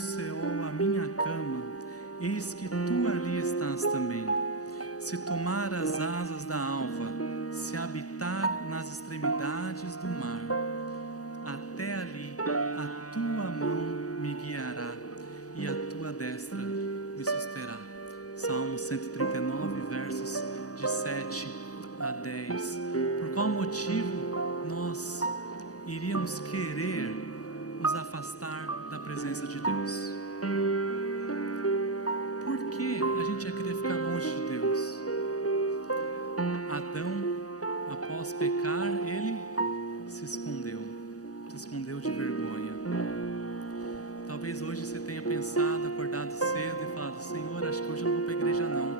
Seol a minha cama, eis que tu ali estás também. Se tomar as asas da alva, se habitar nas extremidades do mar, até ali a tua mão me guiará e a tua destra me susterá. Salmo 139, versos de 7 a 10. Por qual motivo nós iríamos querer nos afastar da presença de Deus? Por que a gente ia querer ficar longe de Deus? Adão, após pecar, ele se escondeu de vergonha. Talvez hoje você tenha pensado, acordado cedo e falado: Senhor, acho que hoje eu não vou para a igreja não,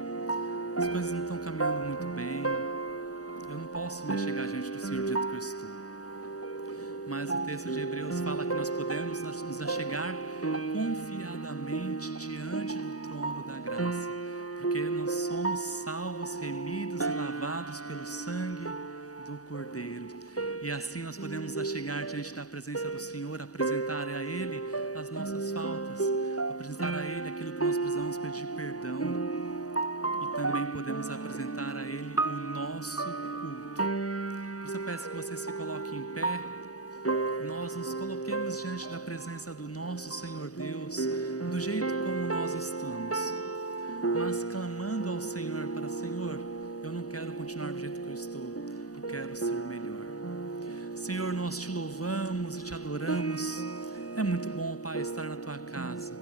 as coisas não estão caminhando muito bem, eu não posso me chegar diante do Senhor do jeito que eu estou. Mas o texto de Hebreus fala que nós podemos nos achegar confiadamente diante do trono da graça, porque nós somos salvos, remidos e lavados pelo sangue do Cordeiro. E assim nós podemos nos achegar diante da presença do Senhor, apresentar a Ele as nossas faltas, apresentar a Ele aquilo que nós precisamos pedir perdão, e também podemos apresentar a Ele o nosso culto. Por isso eu peço que você se coloque em pé, nós nos coloquemos diante da presença do nosso Senhor Deus, do jeito como nós estamos, mas clamando ao Senhor para: Senhor, eu não quero continuar do jeito que eu estou, eu quero ser melhor. Senhor, nós te louvamos e te adoramos. É muito bom, Pai, estar na tua casa.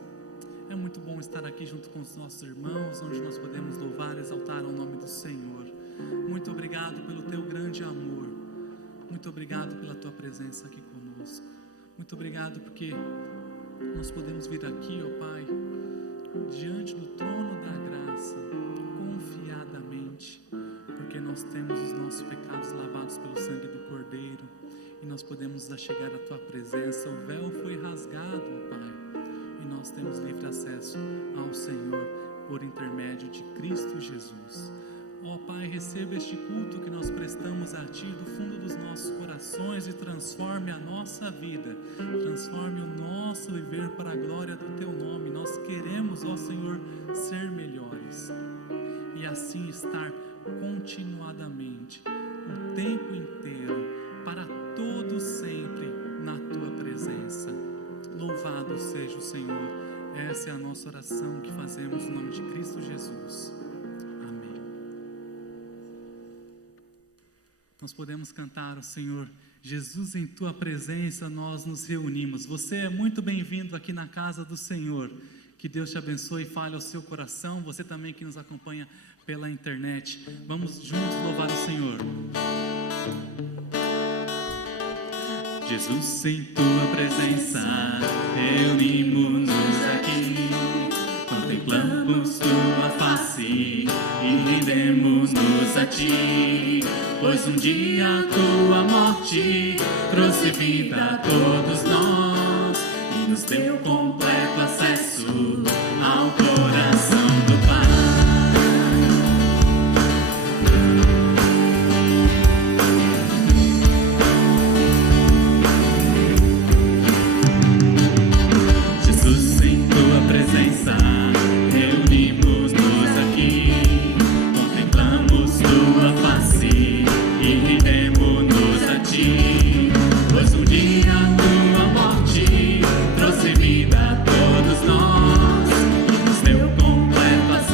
É muito bom estar aqui junto com os nossos irmãos, onde nós podemos louvar e exaltar o nome do Senhor. Muito obrigado pelo teu grande amor. Muito obrigado pela tua presença aqui conosco. Muito obrigado porque nós podemos vir aqui, ó Pai, diante do trono da graça, confiadamente, porque nós temos os nossos pecados lavados pelo sangue do Cordeiro, e nós podemos chegar à tua presença. O véu foi rasgado, ó Pai, e nós temos livre acesso ao Senhor por intermédio de Cristo Jesus. Ó Pai, receba este culto que nós prestamos a Ti do fundo dos nossos corações e transforme a nossa vida, transforme o nosso viver para a glória do Teu nome. Nós queremos, ó Senhor, ser melhores e assim estar continuadamente, o tempo inteiro, para todo sempre na Tua presença. Louvado seja o Senhor. Essa é a nossa oração que fazemos no nome de Cristo Jesus. Nós podemos cantar ao Senhor: Jesus, em tua presença nós nos reunimos. Você é muito bem-vindo aqui na casa do Senhor. Que Deus te abençoe e fale ao seu coração. Você também que nos acompanha pela internet. Vamos juntos louvar o Senhor. Jesus, em tua presença reunimos-nos aqui, contemplamos tua face e rendemos-nos a ti, pois um dia a tua morte trouxe vida a todos nós e nos deu completo acesso ao coração do Pai. Jesus, em tua presença reunimos-nos aqui, contemplamos tua face e rendemos-nos a ti, pois um dia a tua morte trouxe vida a todos nós e nos deu completo acesso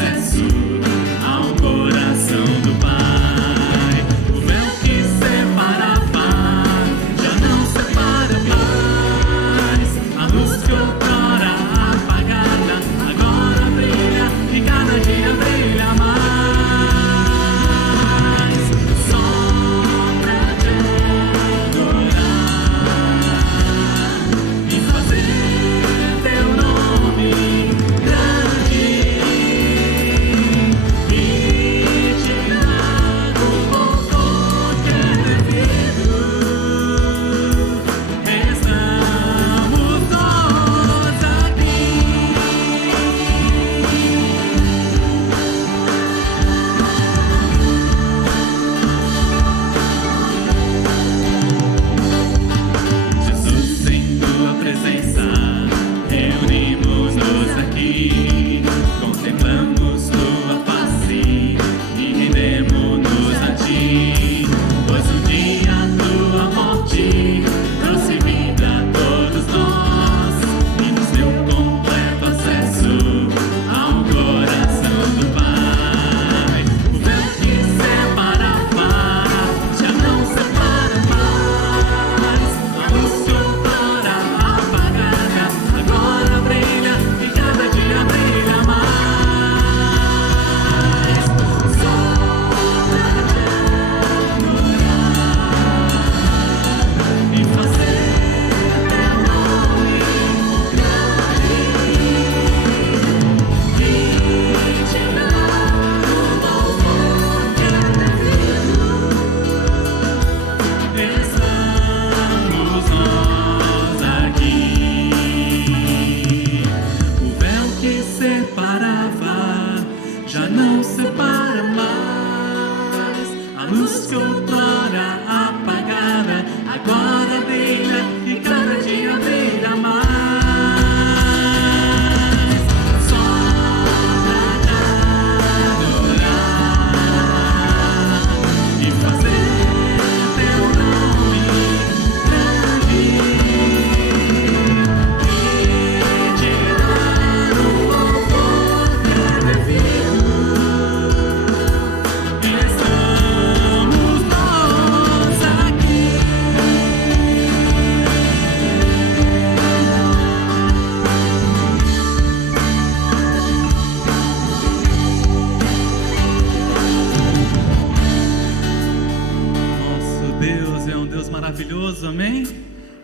maravilhoso, amém?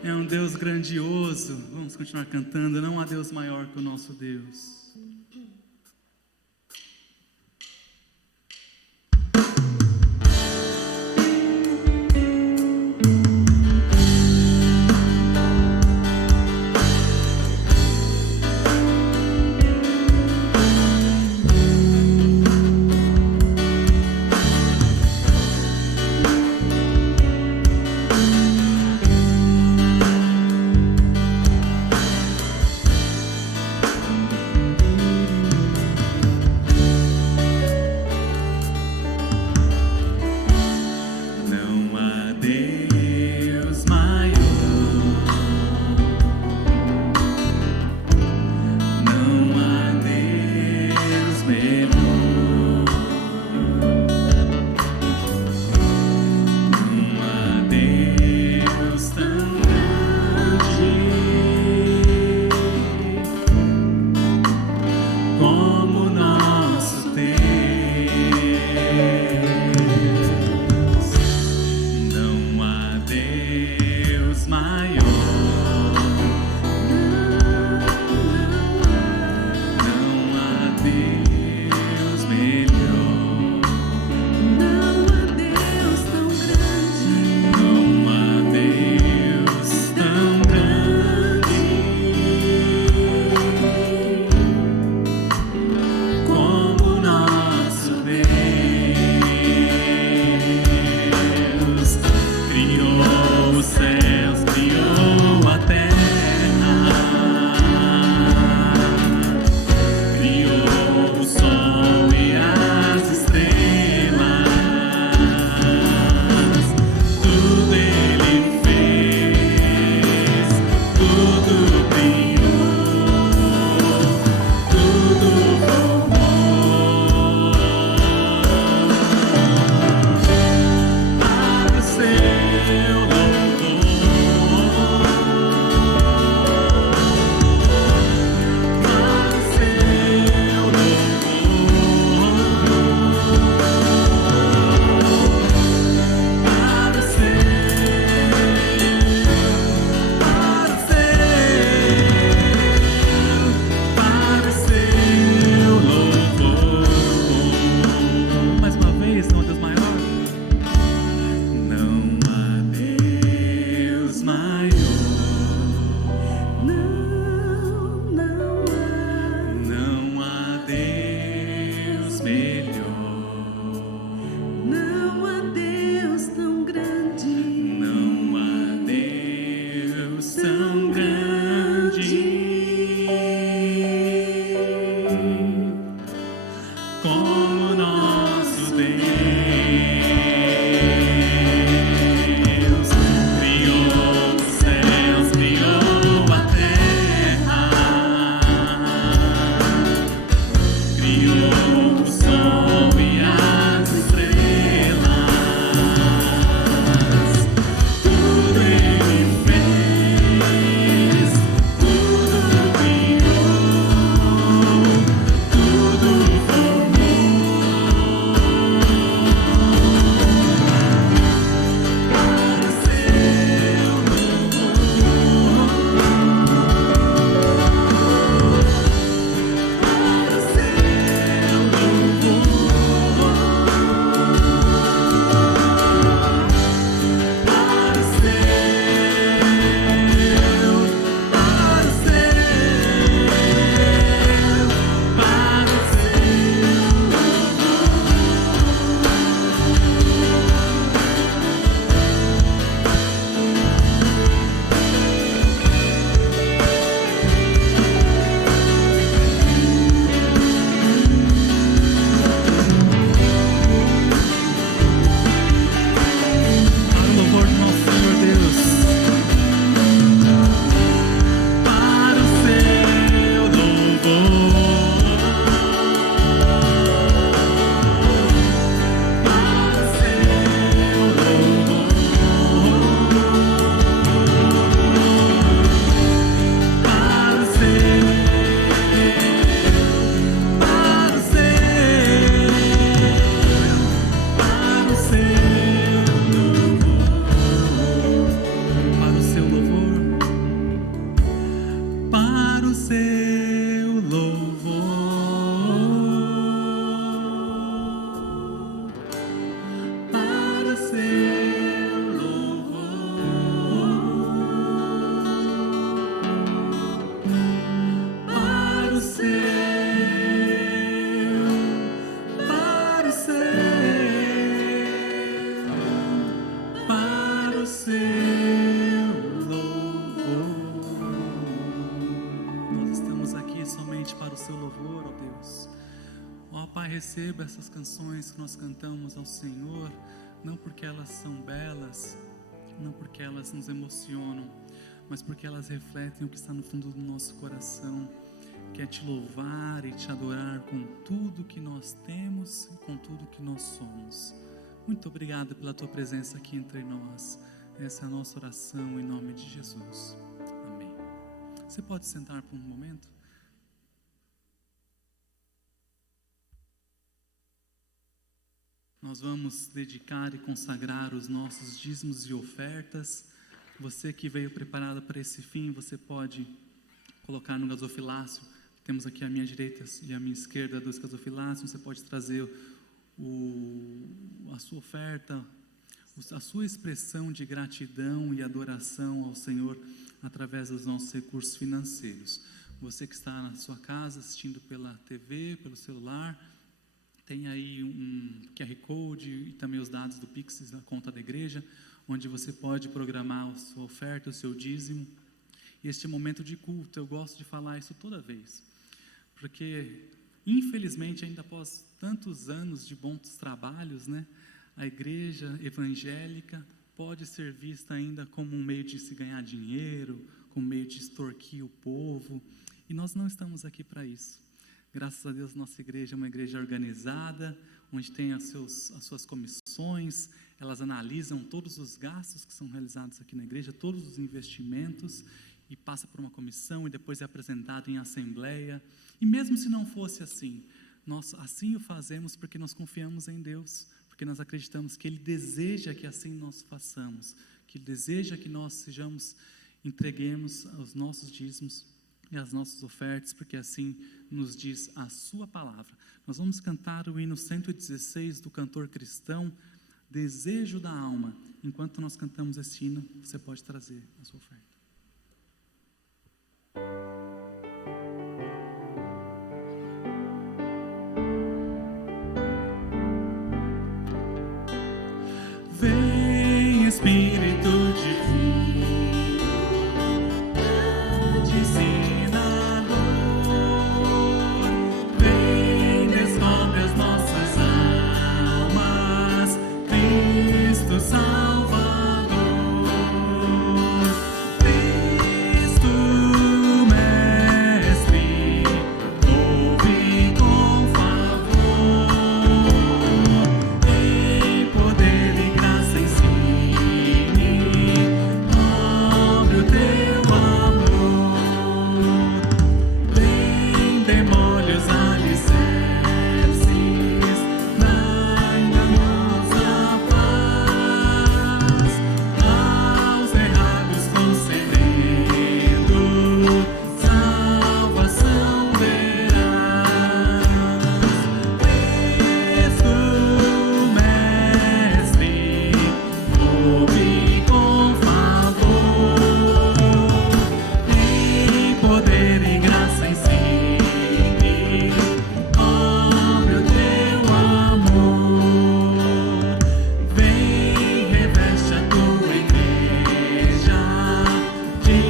É um Deus grandioso. Vamos continuar cantando. Não há Deus maior que o nosso Deus. somente para o seu louvor, ó Deus. Ó Pai, receba essas canções que nós cantamos ao Senhor, não porque elas são belas, não porque elas nos emocionam, mas porque elas refletem o que está no fundo do nosso coração, que é te louvar e te adorar com tudo que nós temos e com tudo que nós somos. Muito obrigado pela tua presença aqui entre nós. Essa é a nossa oração em nome de Jesus. Amém. Você pode sentar por um momento? Nós vamos dedicar e consagrar os nossos dízimos e ofertas. Você que veio preparado para esse fim, você pode colocar no gasofilácio. Temos aqui à minha direita e à minha esquerda 2 gasofilácios. Você pode trazer a sua oferta, a sua expressão de gratidão e adoração ao Senhor através dos nossos recursos financeiros. Você que está na sua casa assistindo pela TV, pelo celular, tem aí um QR Code e também os dados do Pix da conta da igreja, onde você pode programar a sua oferta, o seu dízimo. E este momento de culto, eu gosto de falar isso toda vez, porque infelizmente ainda após tantos anos de bons trabalhos, né, a igreja evangélica pode ser vista ainda como um meio de se ganhar dinheiro, como um meio de extorquir o povo, e nós não estamos aqui para isso. Graças a Deus, nossa igreja é uma igreja organizada, onde tem as suas comissões, elas analisam todos os gastos que são realizados aqui na igreja, todos os investimentos, e passa por uma comissão e depois é apresentado em assembleia. E mesmo se não fosse assim, nós assim o fazemos porque nós confiamos em Deus, porque nós acreditamos que Ele deseja que assim nós façamos, que Ele deseja que nós entreguemos os nossos dízimos e as nossas ofertas, porque assim nos diz a sua palavra. Nós vamos cantar o hino 116 do cantor cristão, Desejo da Alma. Enquanto nós cantamos esse hino, você pode trazer a sua oferta. Vem, Espírito Divino, grande ensinador, vem, descobre as nossas almas, Cristo Salvador, Cristo Mestre, ouve com favor, em poder e graça ensine, abre o teu amor, vem, demole os alicerces na enganosa paz, aos errados concedendo salvação verás. Cristo Mestre, ouve com favor, em poder e graça ensine, abre o teu amor, vem, reveste a tua igreja de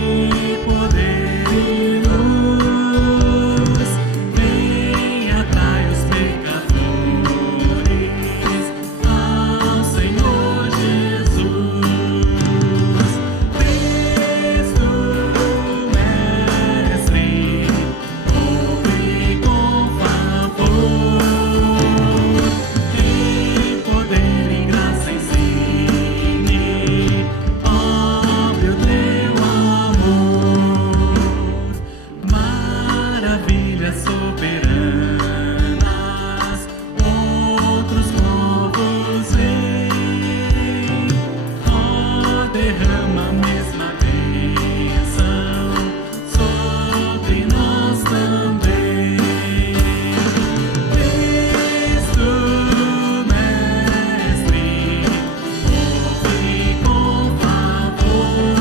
poder e luz, vem, atrai os pecadores ao Senhor Jesus. Cristo Mestre, ouve com favor, em poder e graça ensine, abre o teu amor, maravilhas soberanas, outros povos vêm, ó, derrama a mesma bênção sobre nós também. Cristo Mestre, ouve com favor,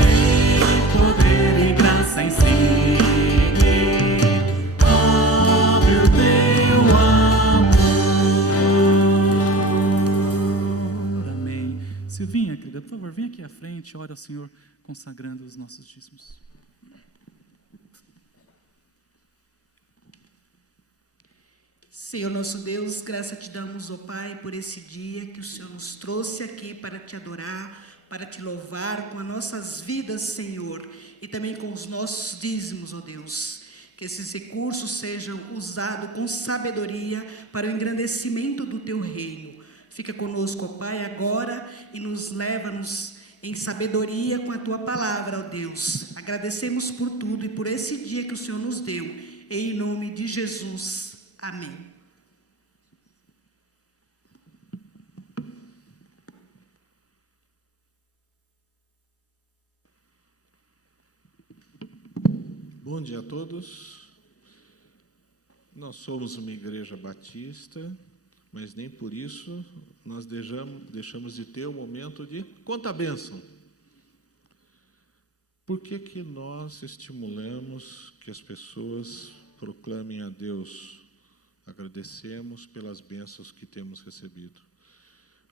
em poder e graça ensine, abre o teu amor. Amém. Silvinha, querida, por favor, vem aqui à frente, ore ao Senhor consagrando os nossos dízimos. Senhor nosso Deus, graça te damos, ó Pai, por esse dia que o Senhor nos trouxe aqui para te adorar, para te louvar com as nossas vidas, Senhor, e também com os nossos dízimos, ó Deus. Que esses recursos sejam usados com sabedoria para o engrandecimento do teu reino. Fica conosco, ó Pai, agora e nos leva-nos em sabedoria com a tua palavra, ó Deus. Agradecemos por tudo e por esse dia que o Senhor nos deu. Em nome de Jesus. Amém. Bom dia a todos. Nós somos uma igreja batista, mas nem por isso nós deixamos de ter o momento de conta a bênção. Por que nós estimulamos que as pessoas proclamem a Deus? Agradecemos pelas bênçãos que temos recebido.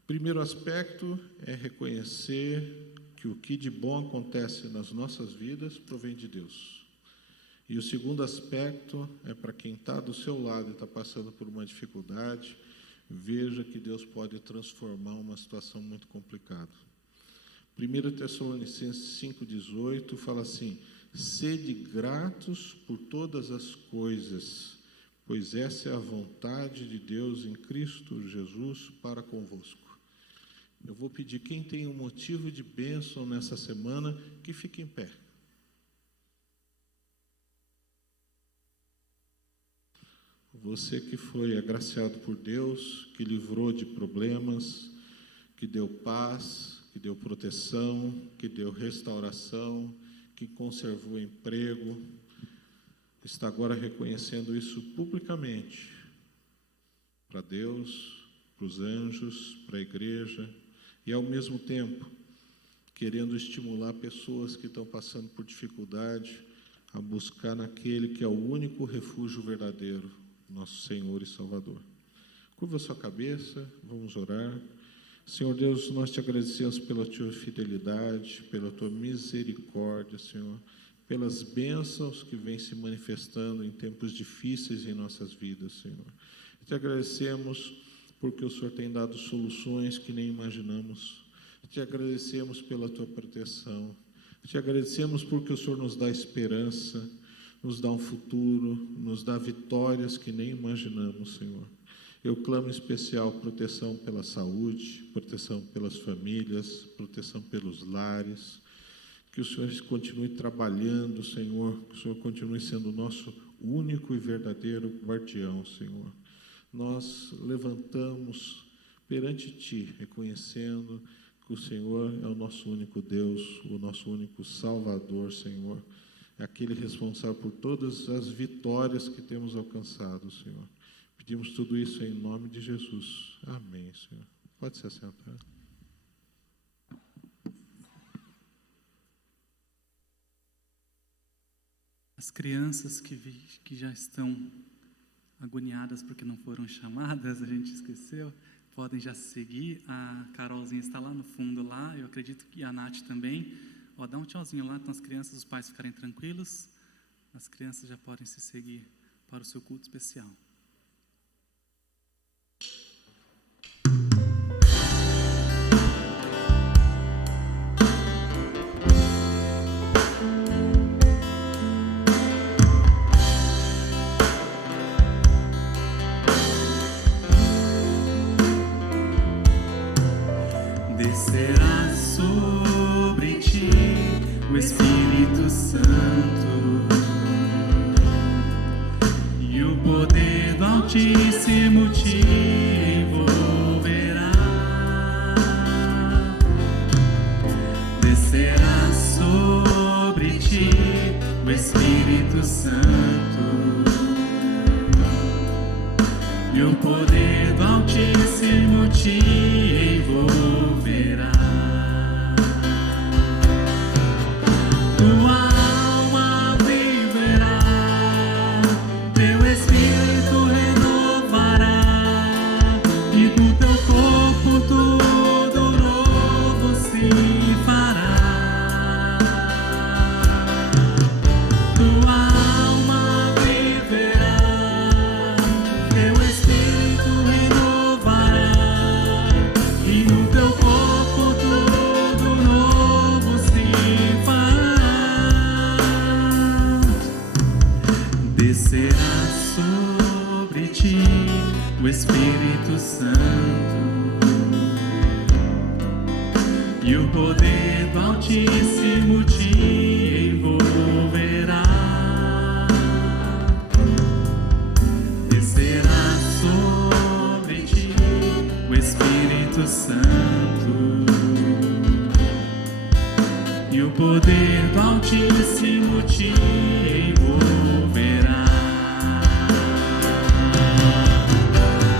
O primeiro aspecto é reconhecer que o que de bom acontece nas nossas vidas provém de Deus. E o segundo aspecto é para quem está do seu lado e está passando por uma dificuldade, veja que Deus pode transformar uma situação muito complicada. 1 Tessalonicenses 5,18 fala assim: sede gratos por todas as coisas, pois essa é a vontade de Deus em Cristo Jesus para convosco. Eu vou pedir quem tem um motivo de bênção nessa semana que fique em pé. Você que foi agraciado por Deus, que livrou de problemas, que deu paz, que deu proteção, que deu restauração, que conservou emprego, está agora reconhecendo isso publicamente para Deus, para os anjos, para a igreja, e ao mesmo tempo querendo estimular pessoas que estão passando por dificuldade a buscar naquele que é o único refúgio verdadeiro, nosso Senhor e Salvador. Curva a sua cabeça, vamos orar. Senhor Deus, nós te agradecemos pela tua fidelidade, pela tua misericórdia, Senhor, pelas bênçãos que vêm se manifestando em tempos difíceis em nossas vidas, Senhor. Te agradecemos porque o Senhor tem dado soluções que nem imaginamos. Te agradecemos pela tua proteção. Te agradecemos porque o Senhor nos dá esperança, nos dá um futuro, nos dá vitórias que nem imaginamos, Senhor. Eu clamo em especial proteção pela saúde, proteção pelas famílias, proteção pelos lares. Que o Senhor continue trabalhando, Senhor, que o Senhor continue sendo o nosso único e verdadeiro guardião, Senhor. Nós levantamos perante Ti, reconhecendo que o Senhor é o nosso único Deus, o nosso único Salvador, Senhor. É aquele responsável por todas as vitórias que temos alcançado, Senhor. Pedimos tudo isso em nome de Jesus. Amém, Senhor. Pode se assentar. As crianças que já estão agoniadas porque não foram chamadas, a gente esqueceu, podem já seguir. A Carolzinha está lá no fundo, lá, eu acredito que a Nath também. Dá um tchauzinho lá, então as crianças, os pais ficarem tranquilos. As crianças já podem se seguir para o seu culto especial. Descerá sobre ti o Espírito Santo, e o poder do Altíssimo te envolverá. Descerá sobre ti o Espírito Santo, e o poder do Altíssimo te envolverá. Tua alma viverá, teu espírito renovará, e do teu corpo tudo novo se fará. Tua alma viverá, teu espírito descerá sobre ti o Espírito Santo, e o poder do Altíssimo te envolverá. Descerá sobre ti o Espírito Santo, e o poder do Altíssimo te envolverá.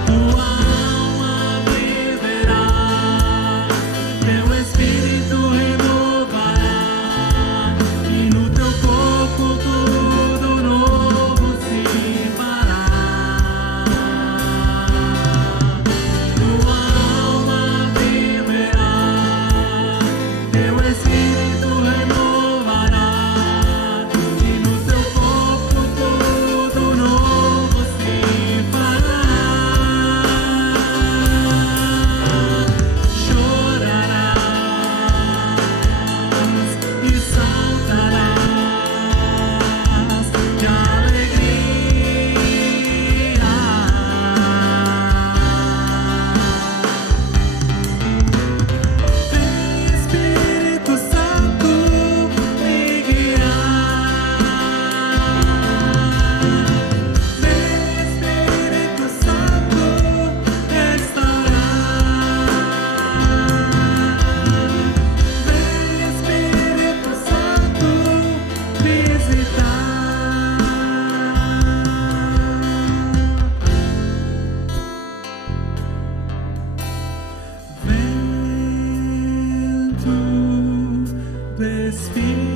Tua alma viverá, teu espírito renovará, e no teu corpo tudo novo se fará. Tua alma viverá, teu espírito renovará, e no teu corpo tudo novo se fará. Chorarás e saltarás de alegria. Vem, Espírito Santo, me guiar. Vem, Espírito Santo, restaurar. Vem, Espírito Santo, visitar. Vento do Espírito,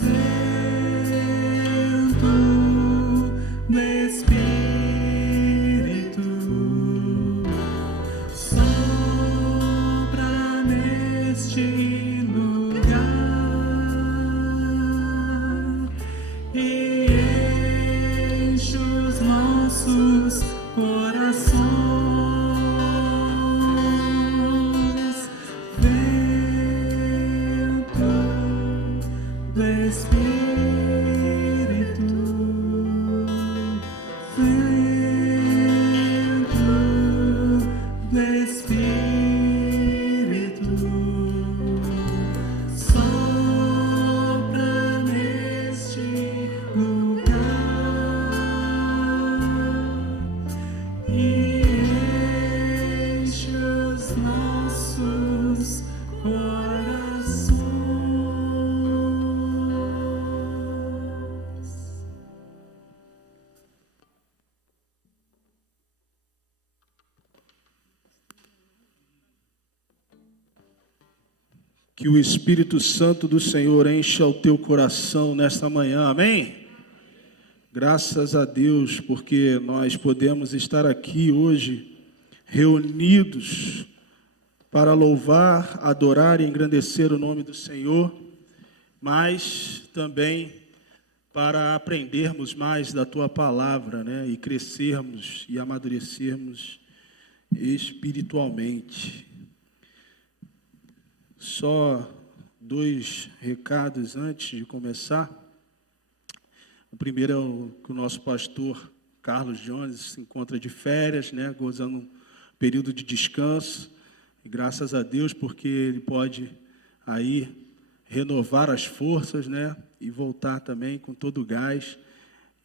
vento do Espírito, sopra neste lugar e enche os nossos corações. Vento do Espírito, vento do Espírito, sopra neste lugar e enche os nossos corações. Que o Espírito Santo do Senhor encha o teu coração nesta manhã, amém? Graças a Deus, porque nós podemos estar aqui hoje reunidos para louvar, adorar e engrandecer o nome do Senhor, mas também para aprendermos mais da tua palavra, né? E crescermos e amadurecermos espiritualmente. Só 2 recados antes de começar. O primeiro é que o nosso pastor Carlos Jones se encontra de férias, né, gozando um período de descanso. E graças a Deus, porque ele pode aí renovar as forças, né, e voltar também com todo o gás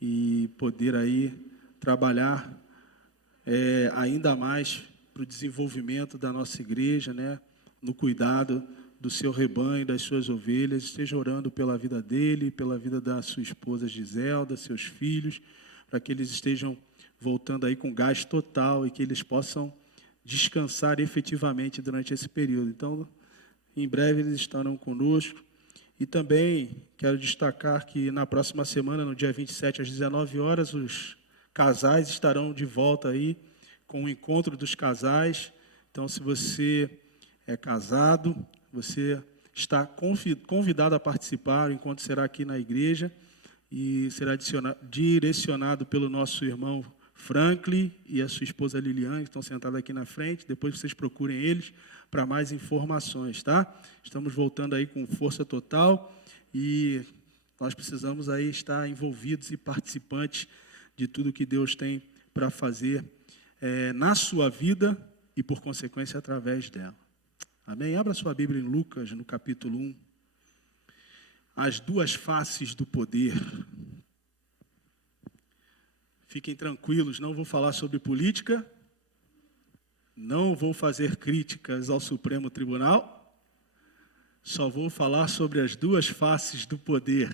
e poder aí trabalhar ainda mais para o desenvolvimento da nossa igreja, né, no cuidado do seu rebanho, das suas ovelhas. Esteja orando pela vida dele, pela vida da sua esposa Giselda, seus filhos, para que eles estejam voltando aí com gás total e que eles possam descansar efetivamente durante esse período. Então, em breve eles estarão conosco. E também quero destacar que na próxima semana, no dia 27 às 19 horas, os casais estarão de volta aí com o encontro dos casais. Então, se você é casado, você está convidado a participar. O encontro será aqui na igreja e será direcionado pelo nosso irmão Franklin e a sua esposa Liliane, que estão sentados aqui na frente. Depois vocês procurem eles para mais informações, tá? Estamos voltando aí com força total e nós precisamos aí estar envolvidos e participantes de tudo que Deus tem para fazer na sua vida e, por consequência, através dela. Amém? Abra sua Bíblia em Lucas, no capítulo 1. As duas faces do poder. Fiquem tranquilos, não vou falar sobre política, não vou fazer críticas ao Supremo Tribunal, só vou falar sobre as duas faces do poder.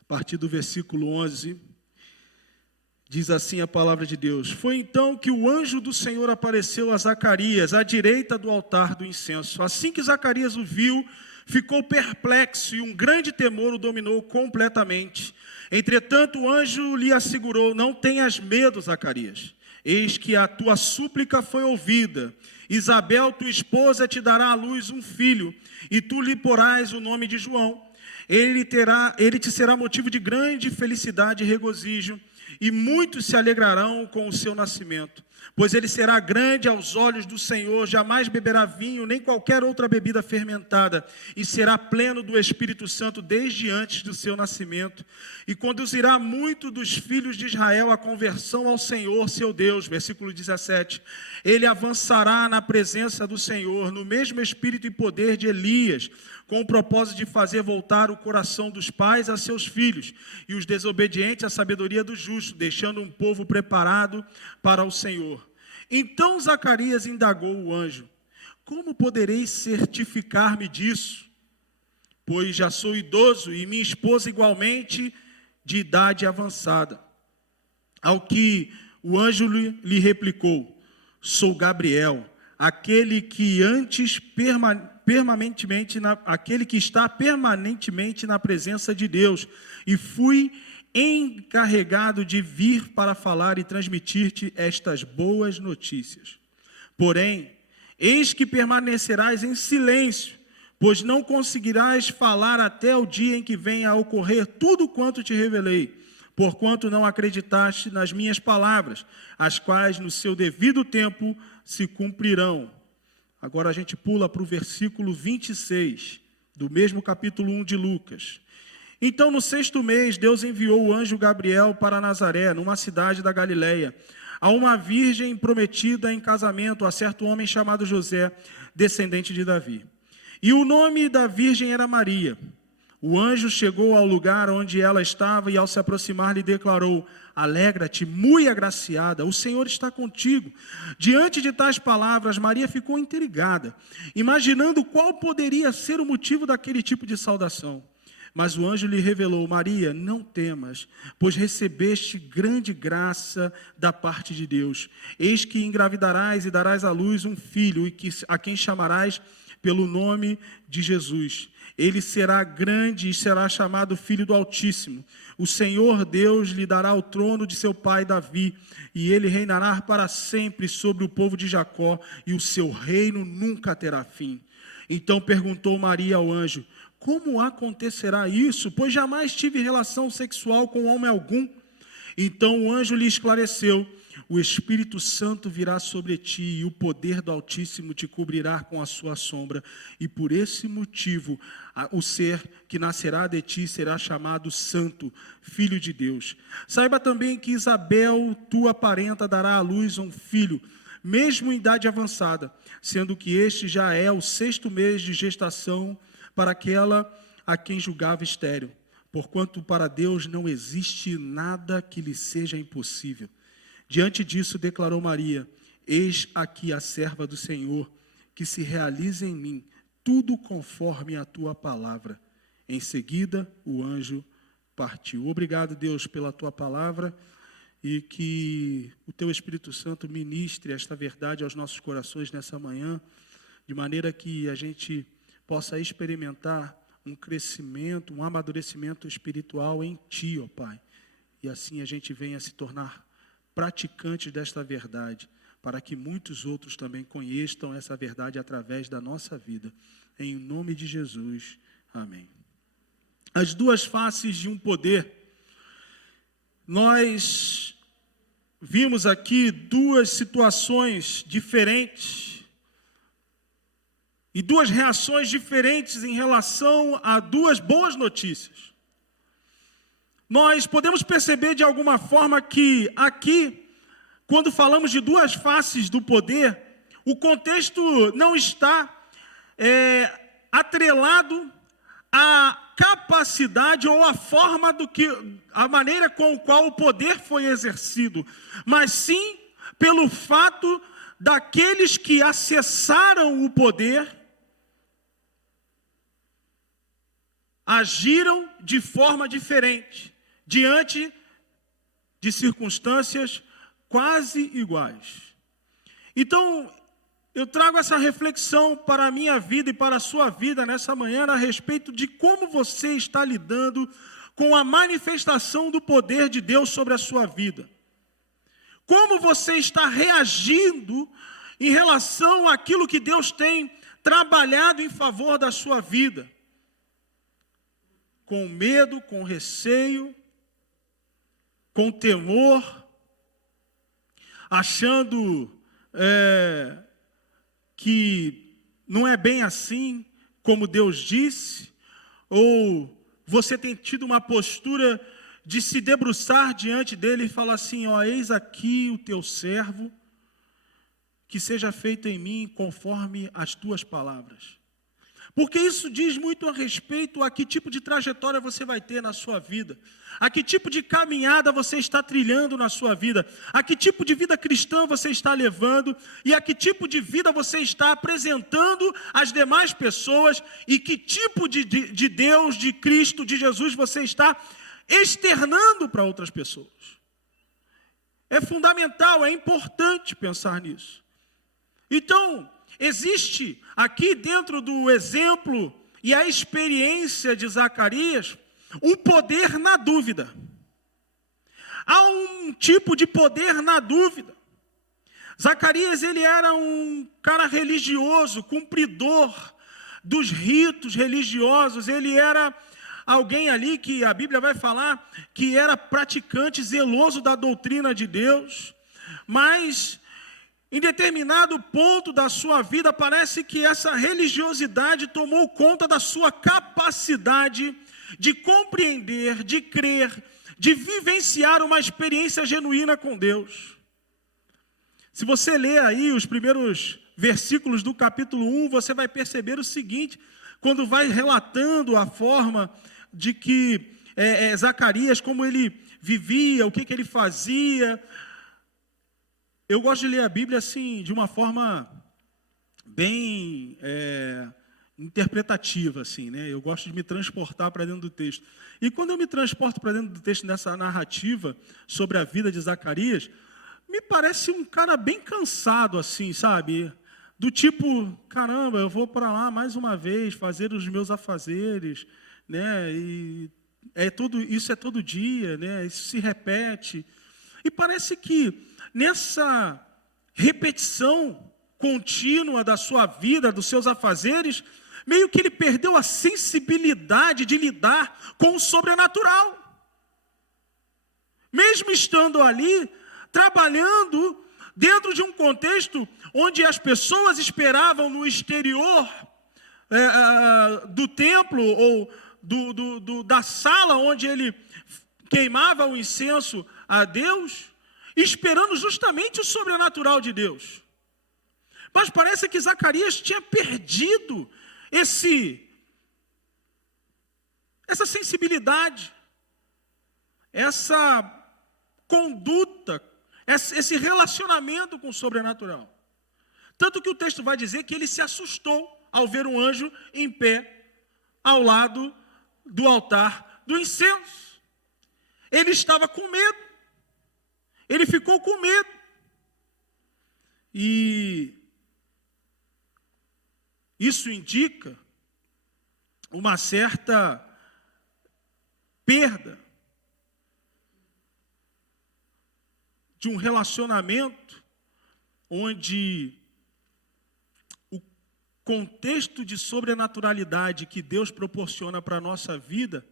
A partir do versículo 11, diz assim a palavra de Deus: Foi então que o anjo do Senhor apareceu a Zacarias, à direita do altar do incenso. Assim que Zacarias o viu, ficou perplexo e um grande temor o dominou completamente. Entretanto, o anjo lhe assegurou: Não tenhas medo, Zacarias. Eis que a tua súplica foi ouvida. Isabel, tua esposa, te dará à luz um filho, e tu lhe porás o nome de João. Ele te será motivo de grande felicidade e regozijo, e muitos se alegrarão com o seu nascimento. Pois ele será grande aos olhos do Senhor, jamais beberá vinho, nem qualquer outra bebida fermentada, e será pleno do Espírito Santo desde antes do seu nascimento, e conduzirá muito dos filhos de Israel à conversão ao Senhor, seu Deus. Versículo 17, ele avançará na presença do Senhor, no mesmo espírito e poder de Elias, com o propósito de fazer voltar o coração dos pais a seus filhos, e os desobedientes à sabedoria do justo, deixando um povo preparado para o Senhor. Então Zacarias indagou o anjo: Como poderei certificar-me disso? Pois já sou idoso e minha esposa igualmente de idade avançada. Ao que o anjo lhe replicou: Sou Gabriel, aquele que está permanentemente na presença de Deus, e fui encarregado de vir para falar e transmitir-te estas boas notícias. Porém, eis que permanecerás em silêncio, pois não conseguirás falar até o dia em que venha a ocorrer tudo quanto te revelei, porquanto não acreditaste nas minhas palavras, as quais no seu devido tempo se cumprirão. Agora a gente pula para o versículo 26, do mesmo capítulo 1 de Lucas. Então, no 6º mês, Deus enviou o anjo Gabriel para Nazaré, numa cidade da Galileia, a uma virgem prometida em casamento a certo homem chamado José, descendente de Davi. E o nome da virgem era Maria. O anjo chegou ao lugar onde ela estava e, ao se aproximar, lhe declarou: Alegra-te, muito agraciada, o Senhor está contigo. Diante de tais palavras, Maria ficou intrigada, imaginando qual poderia ser o motivo daquele tipo de saudação. Mas o anjo lhe revelou: Maria, não temas, pois recebeste grande graça da parte de Deus. Eis que engravidarás e darás à luz um filho, a quem chamarás pelo nome de Jesus. Ele será grande e será chamado Filho do Altíssimo. O Senhor Deus lhe dará o trono de seu pai Davi, e ele reinará para sempre sobre o povo de Jacó, e o seu reino nunca terá fim. Então perguntou Maria ao anjo: Como acontecerá isso? Pois jamais tive relação sexual com homem algum. Então o anjo lhe esclareceu: O Espírito Santo virá sobre ti, e o poder do Altíssimo te cobrirá com a sua sombra. E por esse motivo, o ser que nascerá de ti será chamado Santo, Filho de Deus. Saiba também que Isabel, tua parenta, dará à luz um filho, mesmo em idade avançada, sendo que este já é o 6º mês de gestação para aquela a quem julgava estéril, porquanto para Deus não existe nada que lhe seja impossível. Diante disso, declarou Maria: Eis aqui a serva do Senhor, que se realize em mim tudo conforme a tua palavra. Em seguida, o anjo partiu. Obrigado, Deus, pela tua palavra, e que o teu Espírito Santo ministre esta verdade aos nossos corações nessa manhã, de maneira que a gente possa experimentar um crescimento, um amadurecimento espiritual em ti, ó Pai. E assim a gente venha se tornar praticantes desta verdade, para que muitos outros também conheçam essa verdade através da nossa vida. Em nome de Jesus, amém. As duas faces de um poder. Nós vimos aqui duas situações diferentes e duas reações diferentes em relação a duas boas notícias. Nós podemos perceber de alguma forma que aqui, quando falamos de duas faces do poder, o contexto não está atrelado à capacidade ou à forma a maneira com a qual o poder foi exercido, mas sim pelo fato daqueles que acessaram o poder agiram de forma diferente, diante de circunstâncias quase iguais. Então, eu trago essa reflexão para a minha vida e para a sua vida nessa manhã a respeito de como você está lidando com a manifestação do poder de Deus sobre a sua vida. Como você está reagindo em relação àquilo que Deus tem trabalhado em favor da sua vida? Com medo, com receio, com temor, achando que não é bem assim como Deus disse, ou você tem tido uma postura de se debruçar diante dele e falar assim, ó, eis aqui o teu servo, que seja feito em mim conforme as tuas palavras. Porque isso diz muito a respeito a que tipo de trajetória você vai ter na sua vida, a que tipo de caminhada você está trilhando na sua vida, a que tipo de vida cristã você está levando e a que tipo de vida você está apresentando às demais pessoas e que tipo de Deus, de Cristo, de Jesus você está externando para outras pessoas. É fundamental, é importante pensar nisso. Então, existe aqui dentro do exemplo e a experiência de Zacarias, um poder na dúvida. Há um tipo de poder na dúvida. Zacarias, ele era um cara religioso, cumpridor dos ritos religiosos. Ele era alguém ali que a Bíblia vai falar que era praticante, zeloso da doutrina de Deus, mas em determinado ponto da sua vida, parece que essa religiosidade tomou conta da sua capacidade de compreender, de crer, de vivenciar uma experiência genuína com Deus. Se você ler aí os primeiros versículos do capítulo 1, você vai perceber o seguinte, quando vai relatando a forma de que Zacarias, como ele vivia, o que ele fazia. Eu gosto de ler a Bíblia assim, de uma forma bem interpretativa, assim, né? Eu gosto de me transportar para dentro do texto. E quando eu me transporto para dentro do texto, nessa narrativa sobre a vida de Zacarias, me parece um cara bem cansado, assim, sabe? Do tipo, caramba, eu vou para lá mais uma vez fazer os meus afazeres, né? E isso é todo dia, né? Isso se repete. E parece que nessa repetição contínua da sua vida, dos seus afazeres, meio que ele perdeu a sensibilidade de lidar com o sobrenatural. Mesmo estando ali, trabalhando dentro de um contexto onde as pessoas esperavam no exterior do templo ou da sala onde ele queimava o incenso a Deus, esperando justamente o sobrenatural de Deus. Mas parece que Zacarias tinha perdido essa sensibilidade, essa conduta, esse relacionamento com o sobrenatural. Tanto que o texto vai dizer que ele se assustou ao ver um anjo em pé ao lado do altar do incenso. Ele estava com medo. Ele ficou com medo. E isso indica uma certa perda de um relacionamento onde o contexto de sobrenaturalidade que Deus proporciona para a nossa vida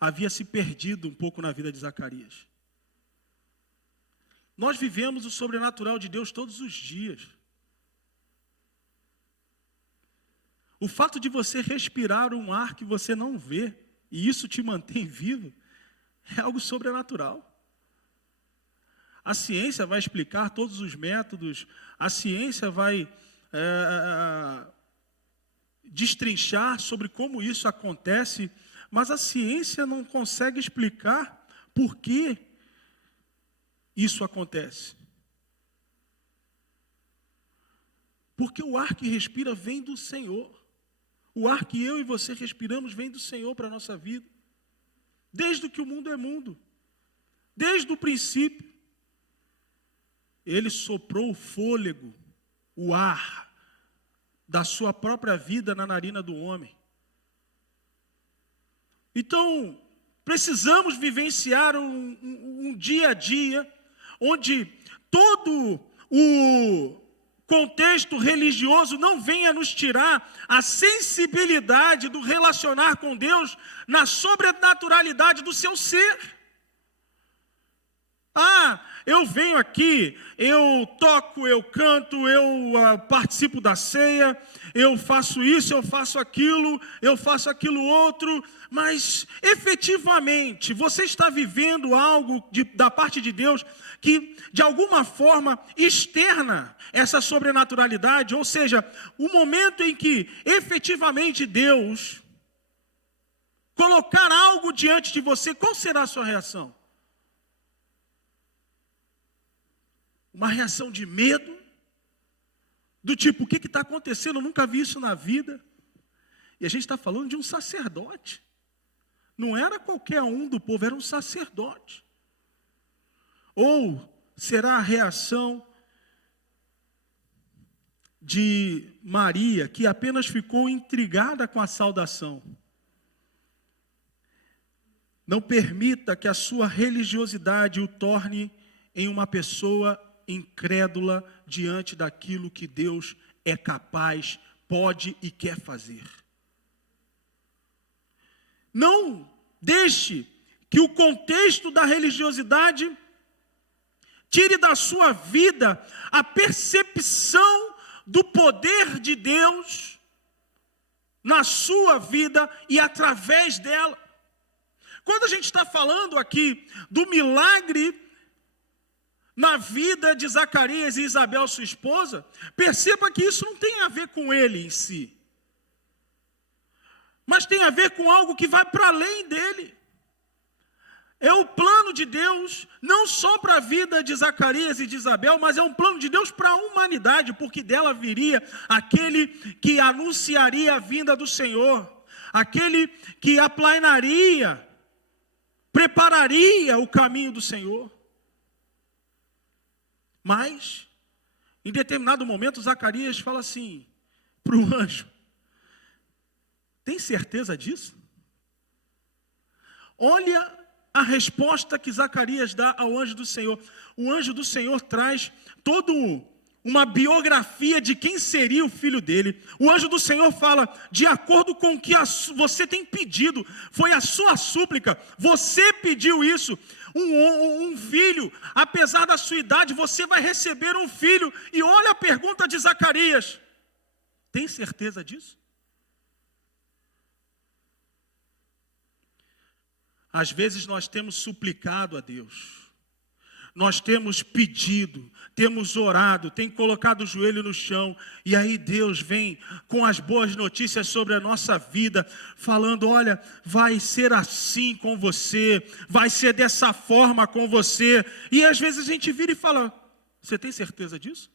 havia se perdido um pouco na vida de Zacarias. Nós vivemos o sobrenatural de Deus todos os dias. O fato de você respirar um ar que você não vê, e isso te mantém vivo, é algo sobrenatural. A ciência vai explicar todos os métodos, a ciência vai destrinchar sobre como isso acontece, mas a ciência não consegue explicar por que isso acontece. Porque o ar que respira vem do Senhor. O ar que eu e você respiramos vem do Senhor para a nossa vida. Desde que o mundo é mundo. Desde o princípio. Ele soprou o fôlego, o ar da sua própria vida na narina do homem. Então, precisamos vivenciar um dia a dia onde todo o contexto religioso não venha nos tirar a sensibilidade do relacionar com Deus na sobrenaturalidade do seu ser. Eu venho aqui, eu toco, eu canto, eu participo da ceia, eu faço isso, eu faço aquilo outro, mas efetivamente você está vivendo algo da parte de Deus que de alguma forma externa essa sobrenaturalidade, ou seja, o momento em que efetivamente Deus colocar algo diante de você, qual será a sua reação? Uma reação de medo, do tipo, o que está acontecendo? Eu nunca vi isso na vida. E a gente está falando de um sacerdote. Não era qualquer um do povo, era um sacerdote. Ou será a reação de Maria, que apenas ficou intrigada com a saudação? Não permita que a sua religiosidade o torne em uma pessoa incrédula diante daquilo que Deus é capaz, pode e quer fazer. Não deixe que o contexto da religiosidade tire da sua vida a percepção do poder de Deus na sua vida e através dela. Quando a gente está falando aqui do milagre na vida de Zacarias e Isabel, sua esposa, perceba que isso não tem a ver com ele em si, mas tem a ver com algo que vai para além dele. É o plano de Deus, não só para a vida de Zacarias e de Isabel, mas é um plano de Deus para a humanidade, porque dela viria aquele que anunciaria a vinda do Senhor, aquele que aplanaria, prepararia o caminho do Senhor. Mas, em determinado momento, Zacarias fala assim para o anjo: tem certeza disso? Olha a resposta que Zacarias dá ao anjo do Senhor. O anjo do Senhor traz toda uma biografia de quem seria o filho dele. O anjo do Senhor fala, de acordo com o que você tem pedido, foi a sua súplica, você pediu isso. Um filho, apesar da sua idade, você vai receber um filho. E olha a pergunta de Zacarias: tem certeza disso? Às vezes nós temos suplicado a Deus, nós temos pedido, temos orado, tem colocado o joelho no chão, e aí Deus vem com as boas notícias sobre a nossa vida, falando: olha, vai ser assim com você, vai ser dessa forma com você. E às vezes a gente vira e fala: você tem certeza disso?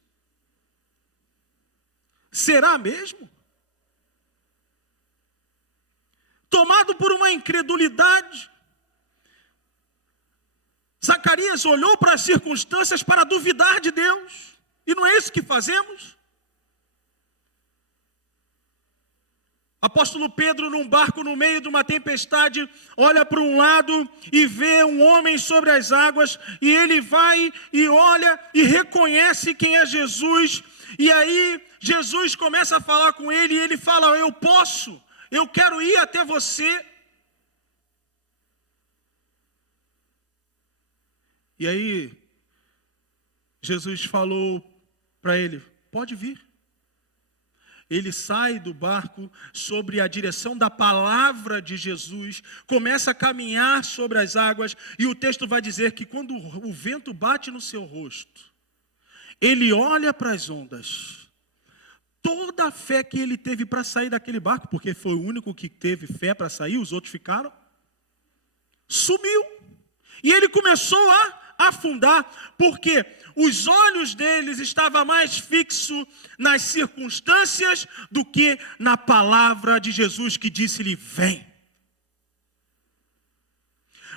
Será mesmo? Tomado por uma incredulidade, Zacarias olhou para as circunstâncias para duvidar de Deus. E não é isso que fazemos? Apóstolo Pedro, num barco no meio de uma tempestade, olha para um lado e vê um homem sobre as águas, e ele vai e olha e reconhece quem é Jesus. E aí Jesus começa a falar com ele, e ele fala: eu quero ir até você. E aí, Jesus falou para ele: pode vir. ele sai do barco sobre a direção da palavra de Jesus, começa a caminhar sobre as águas, e o texto vai dizer que quando o vento bate no seu rosto, ele olha para as ondas. Toda a fé que ele teve para sair daquele barco, porque foi o único que teve fé para sair, os outros ficaram, sumiu. E ele começou a afundar, porque os olhos deles estavam mais fixos nas circunstâncias do que na palavra de Jesus que disse-lhe: vem.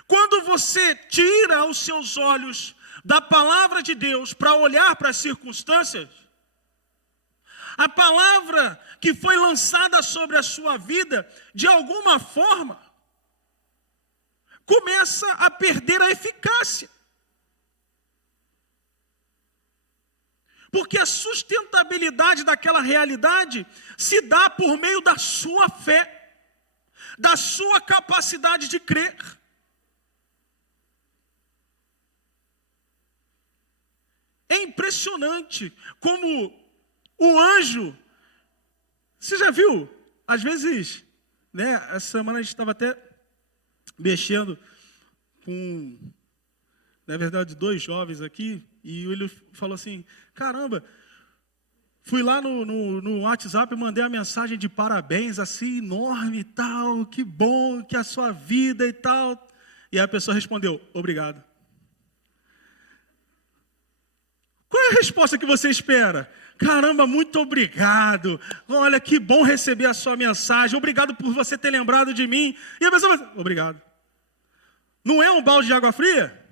Quando você tira os seus olhos da palavra de Deus para olhar para as circunstâncias, a palavra que foi lançada sobre a sua vida, de alguma forma, começa a perder a eficácia. Porque a sustentabilidade daquela realidade se dá por meio da sua fé, da sua capacidade de crer. É impressionante como o anjo, você já viu, às vezes, né, essa semana a gente estava até mexendo com, na verdade, 2 jovens aqui, e ele falou assim: caramba, fui lá no WhatsApp e mandei a mensagem de parabéns, assim, enorme e tal, que bom, que a sua vida e tal. E a pessoa respondeu: obrigado. Qual é a resposta que você espera? Caramba, muito obrigado. Olha, que bom receber a sua mensagem. Obrigado por você ter lembrado de mim. E a pessoa vai: obrigado. Não é um balde de água fria?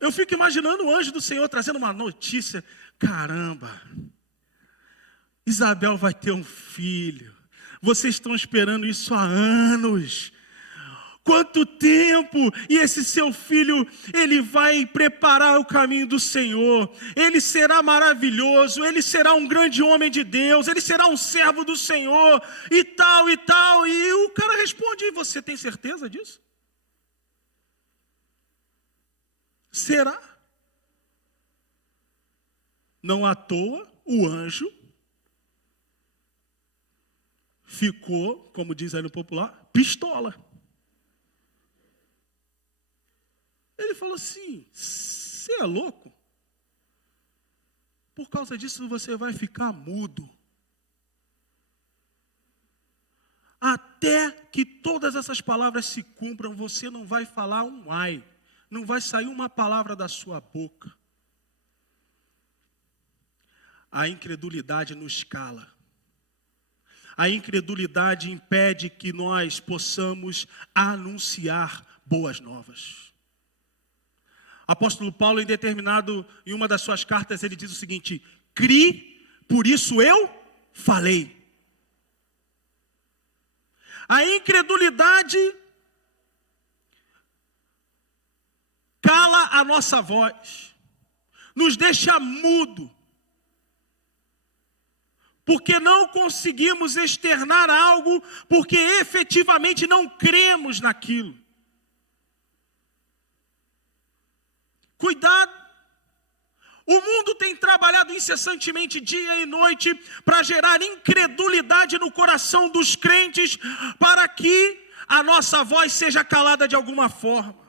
Eu fico imaginando o anjo do Senhor trazendo uma notícia. Caramba, Isabel vai ter um filho. Vocês estão esperando isso há anos. Quanto tempo! E esse seu filho, ele vai preparar o caminho do Senhor. Ele será maravilhoso, ele será um grande homem de Deus, ele será um servo do Senhor, e tal, e tal. E o cara responde: você tem certeza disso? Será? Não à toa, o anjo ficou, como diz aí no popular, pistola. Ele falou assim: você é louco? Por causa disso você vai ficar mudo. Até que todas essas palavras se cumpram, você não vai falar um ai. Não vai sair uma palavra da sua boca. A incredulidade nos cala. A incredulidade impede que nós possamos anunciar boas novas. Apóstolo Paulo, em uma das suas cartas, ele diz o seguinte: cri, por isso eu falei. A incredulidade cala a nossa voz, nos deixa mudo, porque não conseguimos externar algo, porque efetivamente não cremos naquilo. Cuidado, o mundo tem trabalhado incessantemente dia e noite para gerar incredulidade no coração dos crentes, para que a nossa voz seja calada de alguma forma.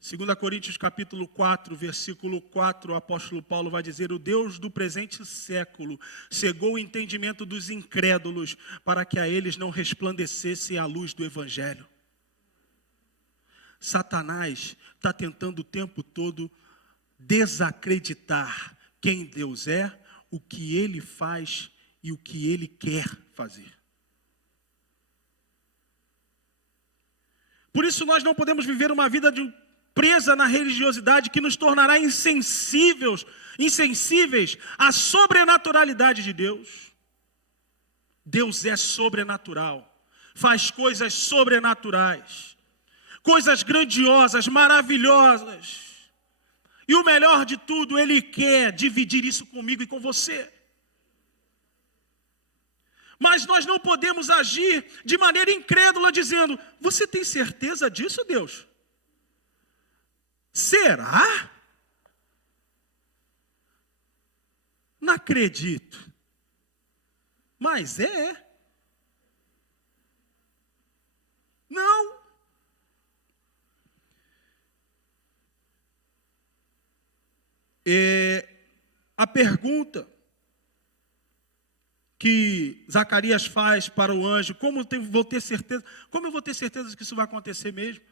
2 Coríntios capítulo 4, versículo 4, o apóstolo Paulo vai dizer: o Deus do presente século cegou o entendimento dos incrédulos, para que a eles não resplandecesse a luz do evangelho. Satanás está tentando o tempo todo desacreditar quem Deus é, o que Ele faz e o que Ele quer fazer. Por isso nós não podemos viver uma vida presa na religiosidade que nos tornará insensíveis à sobrenaturalidade de Deus. Deus é sobrenatural, faz coisas sobrenaturais, coisas grandiosas, maravilhosas. E o melhor de tudo, Ele quer dividir isso comigo e com você. Mas nós não podemos agir de maneira incrédula, dizendo: você tem certeza disso, Deus? será? Não acredito. Mas é. Não. A pergunta que Zacarias faz para o anjo, como eu vou ter certeza de que isso vai acontecer mesmo?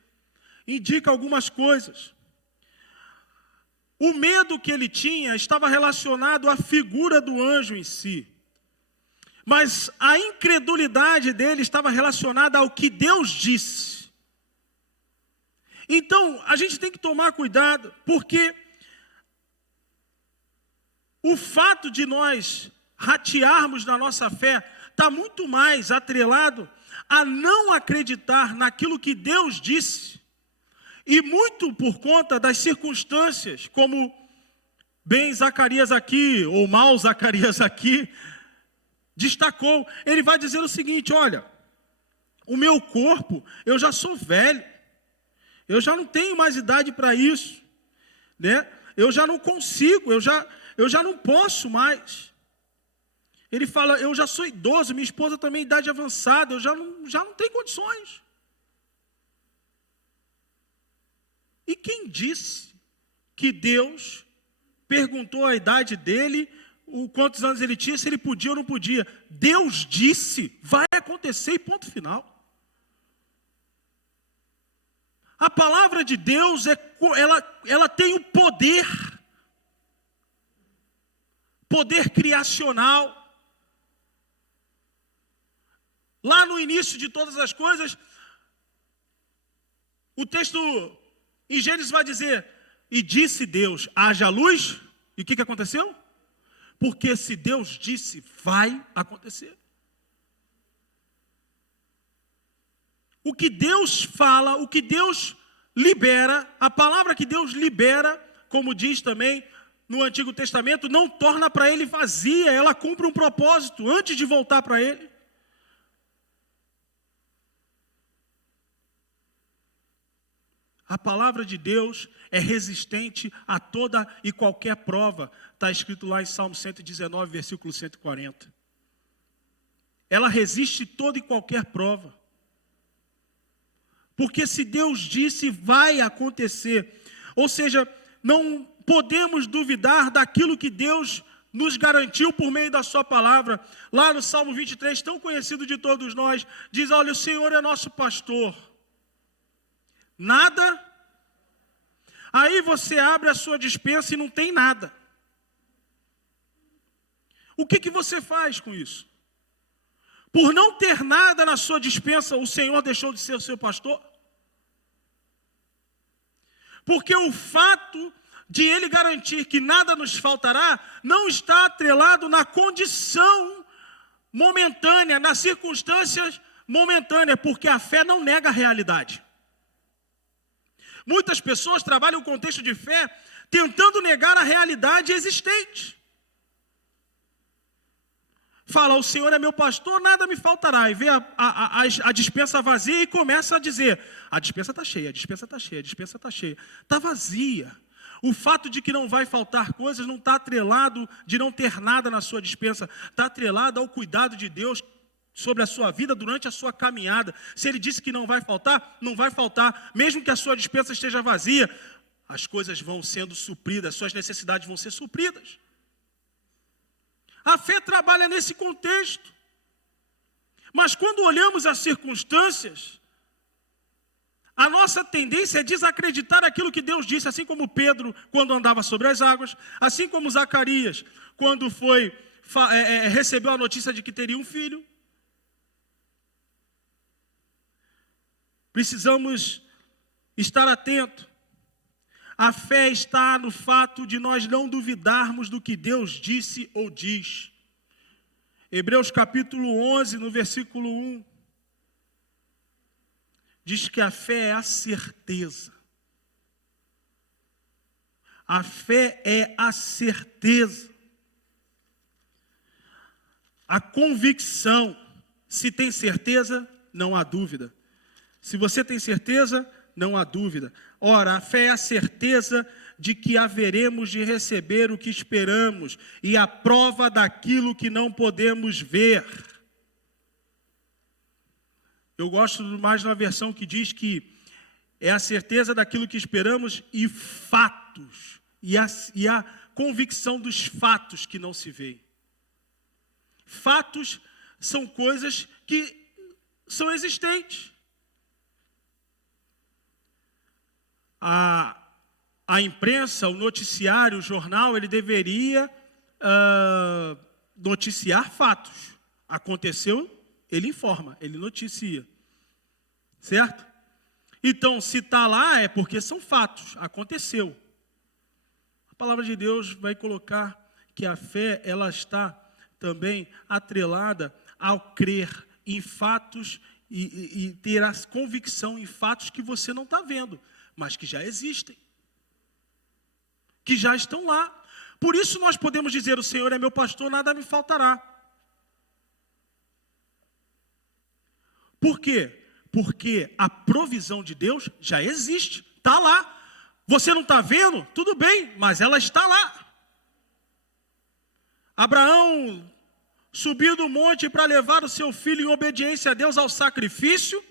Indica algumas coisas. O medo que ele tinha estava relacionado à figura do anjo em si. Mas a incredulidade dele estava relacionada ao que Deus disse. Então, a gente tem que tomar cuidado, porque o fato de nós ratearmos na nossa fé está muito mais atrelado a não acreditar naquilo que Deus disse, e muito por conta das circunstâncias, como bem Zacarias aqui, ou mal Zacarias aqui, destacou. Ele vai dizer o seguinte: olha, o meu corpo, eu já sou velho, eu já não tenho mais idade para isso, né? Eu já não consigo, eu já não posso mais. Ele fala, eu já sou idoso, minha esposa também idade avançada, eu já não tenho condições. E quem disse que Deus perguntou a idade dele, quantos anos ele tinha, se ele podia ou não podia? Deus disse, vai acontecer e ponto final. A palavra de Deus, ela tem o poder criacional. Lá no início de todas as coisas, o texto em Gênesis vai dizer, e disse Deus, haja luz, e o que aconteceu? Porque se Deus disse, vai acontecer. O que Deus fala, o que Deus libera, a palavra que Deus libera, como diz também no Antigo Testamento, não torna para ele vazia, ela cumpre um propósito antes de voltar para ele. A palavra de Deus é resistente a toda e qualquer prova. Está escrito lá em Salmo 119, versículo 140. Ela resiste toda e qualquer prova. Porque se Deus disse, vai acontecer. Ou seja, não podemos duvidar daquilo que Deus nos garantiu por meio da sua palavra. Lá no Salmo 23, tão conhecido de todos nós, diz, olha, o Senhor é nosso pastor. Nada. Aí você abre a sua despensa e não tem nada. O que você faz com isso? Por não ter nada na sua despensa, o Senhor deixou de ser o seu pastor? Porque o fato de Ele garantir que nada nos faltará, não está atrelado na condição momentânea, nas circunstâncias momentâneas, porque a fé não nega a realidade. Muitas pessoas trabalham o contexto de fé tentando negar a realidade existente. Fala, o Senhor é meu pastor, nada me faltará. E vê a despensa vazia e começa a dizer, a despensa está cheia, a despensa está cheia, a despensa está cheia. Está vazia. O fato de que não vai faltar coisas não está atrelado de não ter nada na sua despensa. Está atrelado ao cuidado de Deus sobre a sua vida durante a sua caminhada. Se Ele disse que não vai faltar, não vai faltar. Mesmo que a sua despensa esteja vazia, as coisas vão sendo supridas, suas necessidades vão ser supridas. A fé trabalha nesse contexto. Mas quando olhamos as circunstâncias, a nossa tendência é desacreditar aquilo que Deus disse, assim como Pedro, quando andava sobre as águas, assim como Zacarias, quando recebeu a notícia de que teria um filho. Precisamos estar atentos. A fé está no fato de nós não duvidarmos do que Deus disse ou diz. Hebreus capítulo 11, no versículo 1, diz que a fé é a certeza. A fé é a certeza. A convicção. Se tem certeza, não há dúvida. Se você tem certeza, não há dúvida. Ora, a fé é a certeza de que haveremos de receber o que esperamos e a prova daquilo que não podemos ver. Eu gosto mais na versão que diz que é a certeza daquilo que esperamos e fatos, e a convicção dos fatos que não se veem. Fatos são coisas que são existentes. A imprensa, o noticiário, o jornal, ele deveria noticiar fatos. Aconteceu, ele informa, ele noticia. Certo? Então, se está lá, é porque são fatos, aconteceu. A palavra de Deus vai colocar que a fé, ela está também atrelada ao crer em fatos e ter a convicção em fatos que você não está vendo, mas que já existem, que já estão lá. Por isso nós podemos dizer, o Senhor é meu pastor, nada me faltará. Por quê? Porque a provisão de Deus já existe, está lá. Você não está vendo? Tudo bem, mas ela está lá. Abraão subiu do monte para levar o seu filho em obediência a Deus ao sacrifício.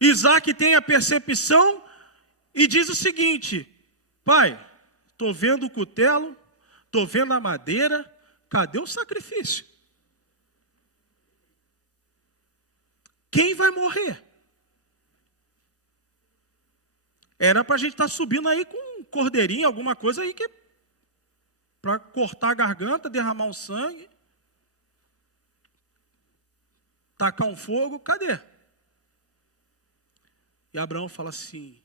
Isaac tem a percepção e diz o seguinte: pai, estou vendo o cutelo, estou vendo a madeira, cadê o sacrifício? Quem vai morrer? Era para a gente estar subindo aí com um cordeirinho, alguma coisa aí que para cortar a garganta, derramar um sangue, tacar um fogo, cadê? E Abraão fala assim: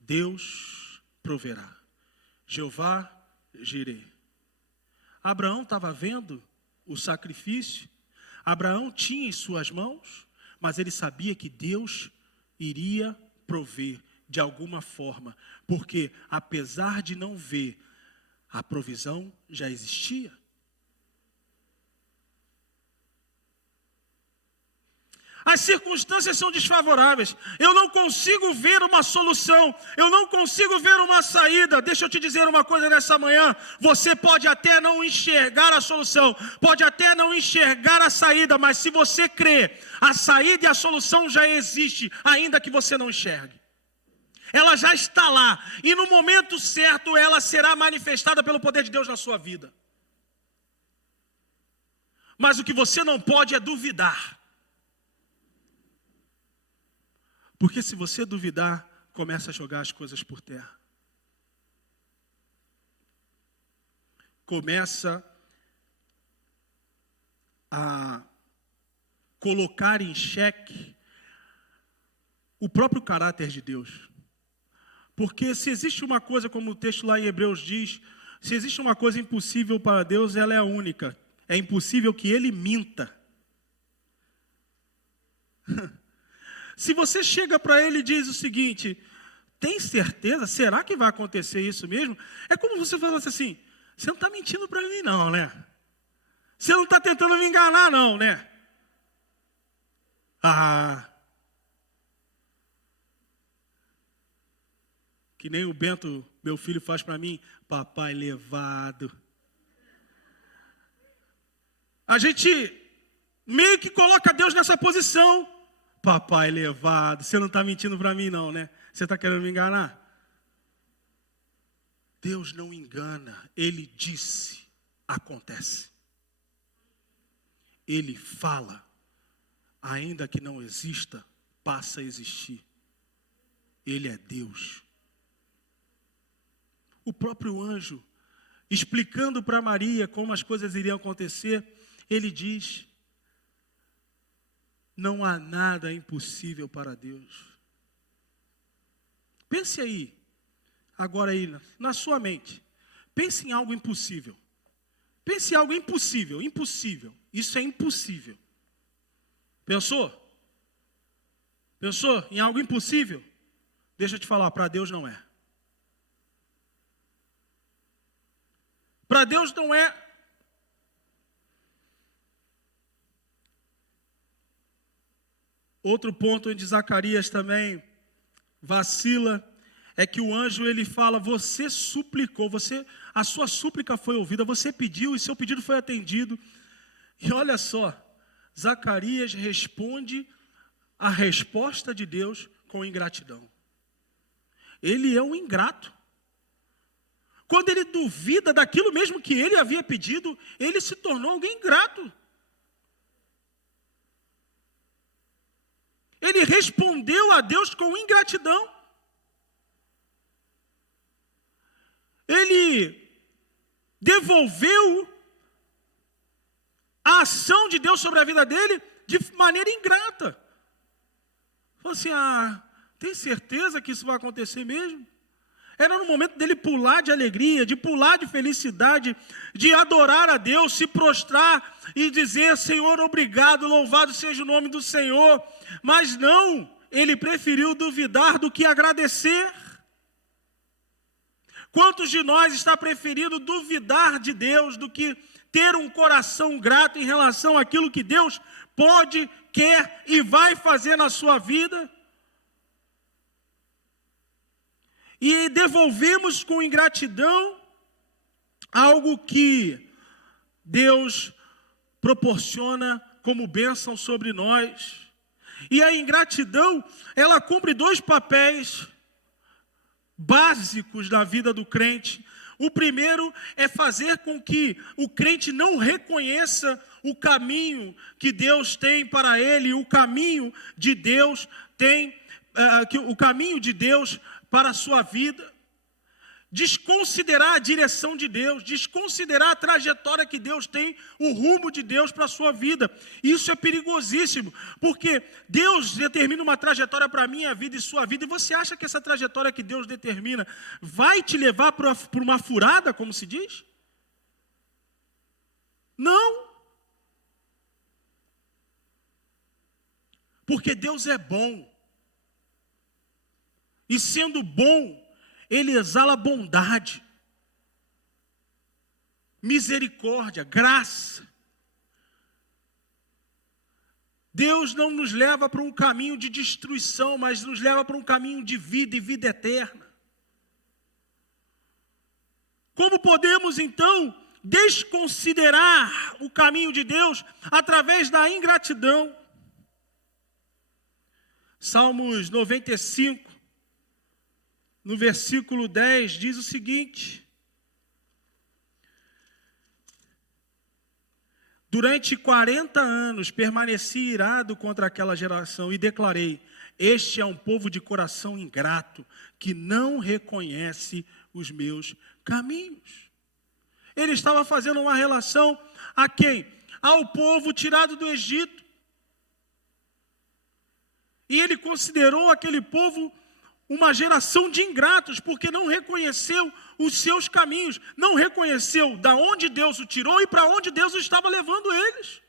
Deus proverá, Jeová Jireh. Abraão estava vendo o sacrifício, Abraão tinha em suas mãos, mas ele sabia que Deus iria prover de alguma forma, porque apesar de não ver, a provisão já existia. As circunstâncias são desfavoráveis, eu não consigo ver uma solução, eu não consigo ver uma saída. Deixa eu te dizer uma coisa nessa manhã: você pode até não enxergar a solução, pode até não enxergar a saída, mas se você crer, a saída e a solução já existe, ainda que você não enxergue. Ela já está lá, e no momento certo ela será manifestada pelo poder de Deus na sua vida. Mas o que você não pode é duvidar. Porque se você duvidar, começa a jogar as coisas por terra. Começa a colocar em xeque o próprio caráter de Deus. Porque se existe uma coisa, como o texto lá em Hebreus diz, se existe uma coisa impossível para Deus, ela é a única. É impossível que Ele minta. Se você chega para Ele e diz o seguinte: tem certeza? Será que vai acontecer isso mesmo? É como você falasse assim: você não está mentindo para mim não, né? Você não está tentando me enganar não, né? Que nem o Bento, meu filho, faz para mim: papai levado. A gente meio que coloca Deus nessa posição. Papai levado, você não está mentindo para mim não, né? Você está querendo me enganar? Deus não engana, Ele disse, acontece. Ele fala, ainda que não exista, passa a existir. Ele é Deus. O próprio anjo, explicando para Maria como as coisas iriam acontecer, ele diz: não há nada impossível para Deus. Pense aí, agora aí, na sua mente. Pense em algo impossível. Pense em algo impossível, impossível. Isso é impossível. Pensou? Pensou em algo impossível? Deixa eu te falar, para Deus não é. Para Deus não é. Outro ponto onde Zacarias também vacila é que o anjo ele fala: você suplicou, a sua súplica foi ouvida, você pediu e seu pedido foi atendido. E olha só, Zacarias responde a resposta de Deus com ingratidão. Ele é um ingrato. Quando ele duvida daquilo mesmo que ele havia pedido, ele se tornou alguém ingrato. Ele respondeu a Deus com ingratidão. Ele devolveu a ação de Deus sobre a vida dele de maneira ingrata. Falou assim: tem certeza que isso vai acontecer mesmo? Era no momento dele pular de alegria, de pular de felicidade, de adorar a Deus, se prostrar e dizer: Senhor, obrigado, louvado seja o nome do Senhor. Mas não, ele preferiu duvidar do que agradecer. Quantos de nós está preferindo duvidar de Deus do que ter um coração grato em relação àquilo que Deus pode, quer e vai fazer na sua vida? E devolvemos com ingratidão algo que Deus proporciona como bênção sobre nós. E a ingratidão, ela cumpre dois papéis básicos na vida do crente. O primeiro é fazer com que o crente não reconheça o caminho que Deus tem para ele, o caminho de Deus o caminho de Deus para a sua vida. Desconsiderar a direção de Deus, desconsiderar a trajetória que Deus tem, o rumo de Deus para a sua vida. Isso é perigosíssimo, porque Deus determina uma trajetória para a minha vida e sua vida, e você acha que essa trajetória que Deus determina vai te levar para uma furada, como se diz? Não. Porque Deus é bom. E sendo bom, Ele exala bondade, misericórdia, graça. Deus não nos leva para um caminho de destruição, mas nos leva para um caminho de vida e vida eterna. Como podemos, então, desconsiderar o caminho de Deus através da ingratidão? Salmos 95. No versículo 10, diz o seguinte: durante 40 anos permaneci irado contra aquela geração e declarei: este é um povo de coração ingrato, que não reconhece os meus caminhos. Ele estava fazendo uma relação a quem? Ao povo tirado do Egito. E ele considerou aquele povo uma geração de ingratos, porque não reconheceu os seus caminhos, não reconheceu da onde Deus o tirou e para onde Deus estava levando eles.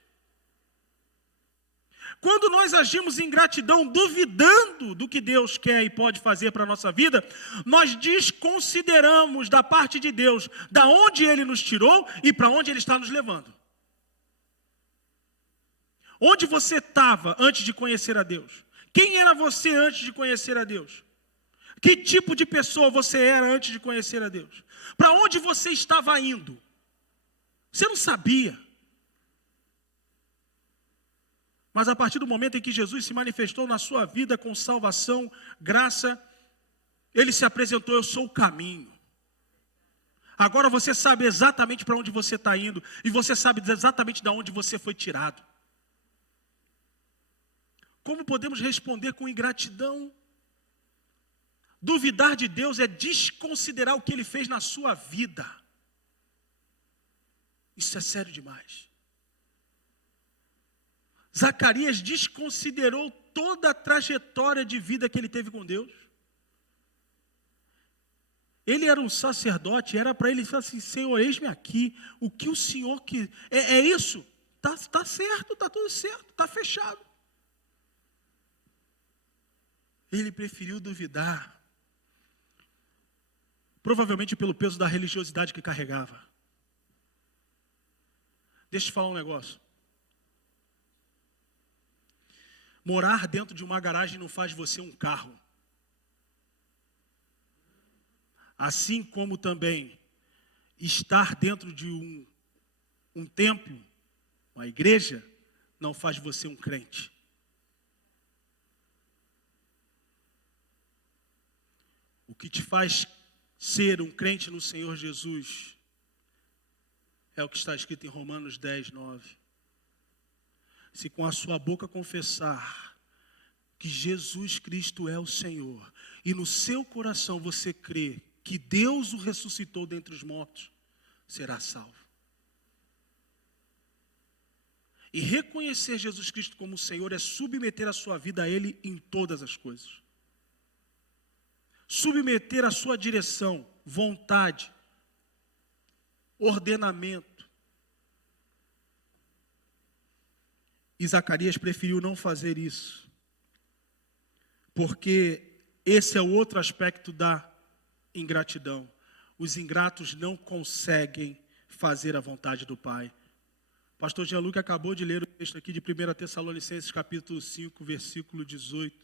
Quando nós agimos em gratidão, duvidando do que Deus quer e pode fazer para a nossa vida, nós desconsideramos da parte de Deus, da onde Ele nos tirou e para onde Ele está nos levando. Onde você estava antes de conhecer a Deus? Quem era você antes de conhecer a Deus? Que tipo de pessoa você era antes de conhecer a Deus? Para onde você estava indo? Você não sabia. Mas a partir do momento em que Jesus se manifestou na sua vida com salvação, graça, Ele se apresentou: eu sou o caminho. Agora você sabe exatamente para onde você está indo, e você sabe exatamente de onde você foi tirado. Como podemos responder com ingratidão? Duvidar de Deus é desconsiderar o que Ele fez na sua vida. Isso é sério demais. Zacarias desconsiderou toda a trajetória de vida que ele teve com Deus. Ele era um sacerdote, era para ele falar assim: Senhor, eis-me aqui, o que o Senhor quer. É isso, tá certo, está tudo certo, está fechado. Ele preferiu duvidar. Provavelmente pelo peso da religiosidade que carregava. Deixa eu te falar um negócio. Morar dentro de uma garagem não faz você um carro. Assim como também estar dentro de um templo, uma igreja, não faz você um crente. O que te faz ser um crente no Senhor Jesus é o que está escrito em Romanos 10, 9. Se com a sua boca confessar que Jesus Cristo é o Senhor, e no seu coração você crê que Deus o ressuscitou dentre os mortos, será salvo. E reconhecer Jesus Cristo como Senhor é submeter a sua vida a Ele em todas as coisas. Submeter a sua direção, vontade, ordenamento. E Zacarias preferiu não fazer isso, porque esse é o outro aspecto da ingratidão. Os ingratos não conseguem fazer a vontade do Pai. O pastor Jean-Luc acabou de ler o texto aqui de 1 Tessalonicenses capítulo 5, versículo 18,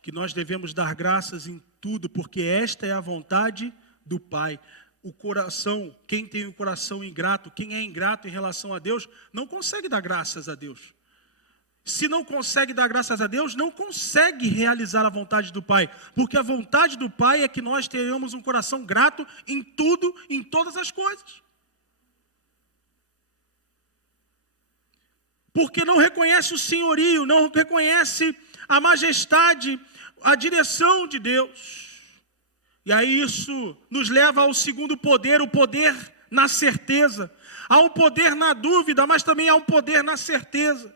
que nós devemos dar graças em tudo, porque esta é a vontade do Pai. O coração, quem tem o coração ingrato, quem é ingrato em relação a Deus, não consegue dar graças a Deus. Se não consegue dar graças a Deus, não consegue realizar a vontade do Pai. Porque a vontade do Pai é que nós tenhamos um coração grato em tudo, em todas as coisas. Porque não reconhece o senhorio, não reconhece a majestade, a direção de Deus. E aí isso nos leva ao segundo poder, o poder na certeza. Há um poder na dúvida, mas também há um poder na certeza.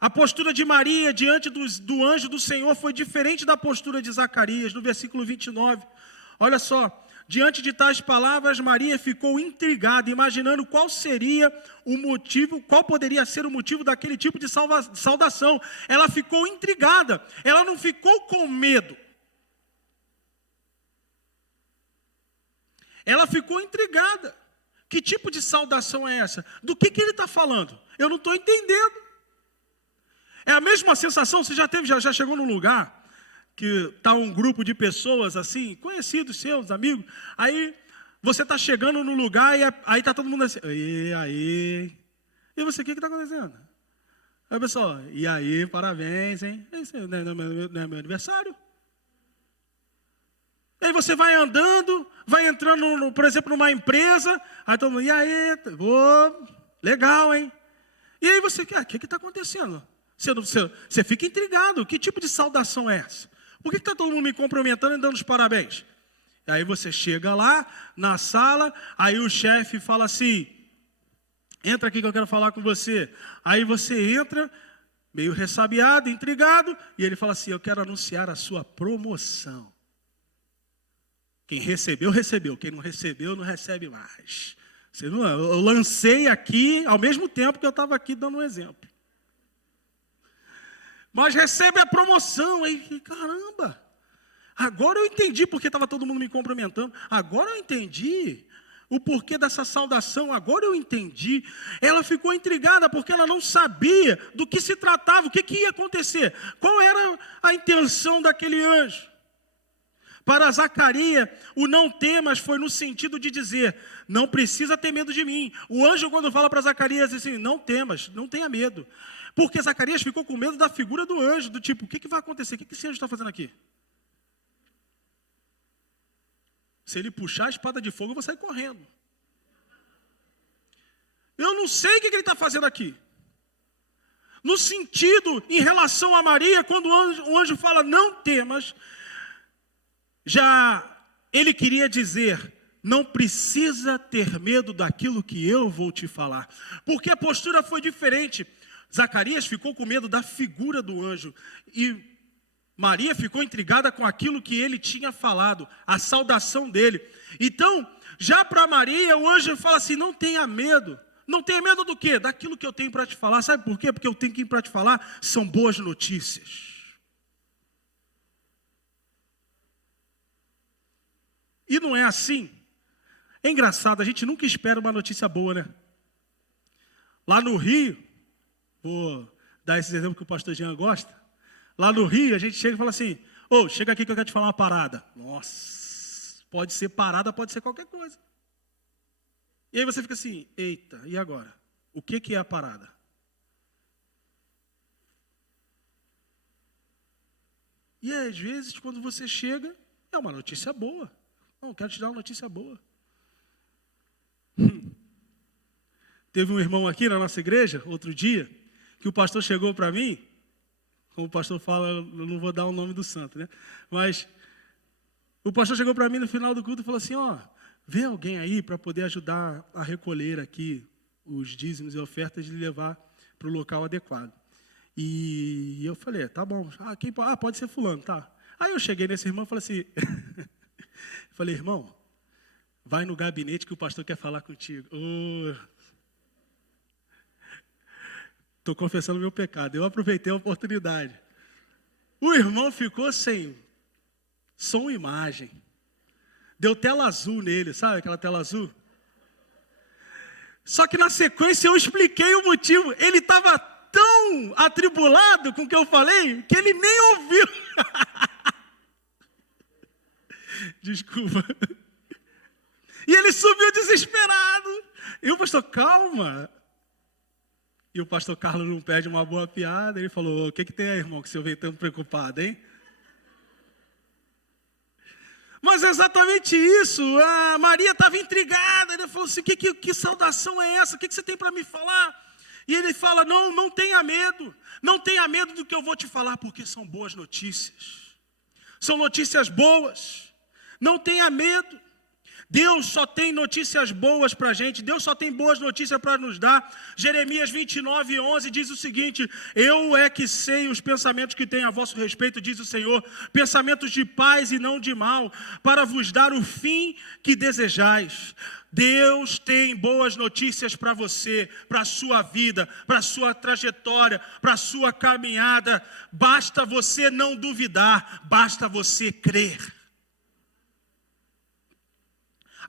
A postura de Maria diante do anjo do Senhor foi diferente da postura de Zacarias, no versículo 29. Olha só, diante de tais palavras, Maria ficou intrigada, imaginando qual seria o motivo, qual poderia ser o motivo daquele tipo de saudação. Ela ficou intrigada, ela não ficou com medo. Ela ficou intrigada. Que tipo de saudação é essa? Do que ele está falando? Eu não estou entendendo. É a mesma sensação, você já chegou num lugar que está um grupo de pessoas assim, conhecidos seus, amigos, aí você está chegando no lugar e aí está todo mundo assim, e você, o que está acontecendo? Aí o pessoal, e aí, parabéns, hein? Esse não é meu aniversário. E aí você vai andando, vai entrando, por exemplo, numa empresa, aí todo mundo, e aí, legal, hein? E aí você, o que está acontecendo? Você fica intrigado, que tipo de saudação é essa? Por que está todo mundo me cumprimentando e dando os parabéns? E aí você chega lá, na sala, aí o chefe fala assim, entra aqui que eu quero falar com você. Aí você entra, meio ressabiado, intrigado, e ele fala assim, eu quero anunciar a sua promoção. Quem recebeu, recebeu. Quem não recebeu, não recebe mais. Eu lancei aqui, ao mesmo tempo que eu estava aqui dando um exemplo. Mas recebe a promoção. Aí, caramba, agora eu entendi porque estava todo mundo me cumprimentando. Agora eu entendi o porquê dessa saudação. Agora eu entendi. Ela ficou intrigada porque ela não sabia do que se tratava, o que ia acontecer. Qual era a intenção daquele anjo? Para Zacarias, o não temas foi no sentido de dizer, não precisa ter medo de mim. O anjo, quando fala para Zacarias, diz assim, não temas, não tenha medo. Porque Zacarias ficou com medo da figura do anjo, do tipo, o que vai acontecer? O que esse anjo está fazendo aqui? Se ele puxar a espada de fogo, eu vou sair correndo. Eu não sei o que ele está fazendo aqui. No sentido, em relação a Maria, quando o anjo fala, não temas, já ele queria dizer, não precisa ter medo daquilo que eu vou te falar. Porque a postura foi diferente. Zacarias ficou com medo da figura do anjo. E Maria ficou intrigada com aquilo que ele tinha falado, a saudação dele. Então, já para Maria, o anjo fala assim, não tenha medo. Não tenha medo do quê? Daquilo que eu tenho para te falar. Sabe por quê? Porque eu tenho para te falar, são boas notícias. E não é assim. É engraçado, a gente nunca espera uma notícia boa, né? Lá no Rio, vou dar esse exemplo que o pastor Jean gosta. Lá no Rio, a gente chega e fala assim, chega aqui que eu quero te falar uma parada. Nossa, Pode ser parada, pode ser qualquer coisa. E aí você fica assim, eita, e agora? O que é a parada? E aí, às vezes, quando você chega, é uma notícia boa. Não, quero te dar uma notícia boa. Teve um irmão aqui na nossa igreja, outro dia, que o pastor chegou para mim, como o pastor fala, eu não vou dar o nome do santo, né? Mas o pastor chegou para mim no final do culto e falou assim, vê alguém aí para poder ajudar a recolher aqui os dízimos e ofertas e levar para o local adequado. E eu falei, tá bom, pode ser fulano, tá. Aí eu cheguei nesse irmão e falei assim, falei, irmão, vai no gabinete que o pastor quer falar contigo. Estou confessando meu pecado, eu aproveitei a oportunidade. O irmão ficou sem som e imagem. Deu tela azul nele, sabe aquela tela azul? Só que na sequência eu expliquei o motivo. Ele estava tão atribulado com o que eu falei, que ele nem ouviu. Desculpa. E ele subiu desesperado. E o pastor, calma. E o pastor Carlos não perde uma boa piada. Ele falou, o que tem aí, irmão, que você veio tão preocupado, hein? Mas é exatamente isso. A Maria estava intrigada. Ele falou assim, que saudação é essa? O que você tem para me falar? E ele fala, não tenha medo. Não tenha medo do que eu vou te falar, porque são boas notícias. São notícias boas. Não tenha medo. Deus só tem notícias boas para a gente. Deus só tem boas notícias para nos dar. Jeremias 29:11 diz o seguinte, eu é que sei os pensamentos que tenho a vosso respeito, diz o Senhor, pensamentos de paz e não de mal, para vos dar o fim que desejais. Deus tem boas notícias para você, para a sua vida, para a sua trajetória, para a sua caminhada. Basta você não duvidar, basta você crer.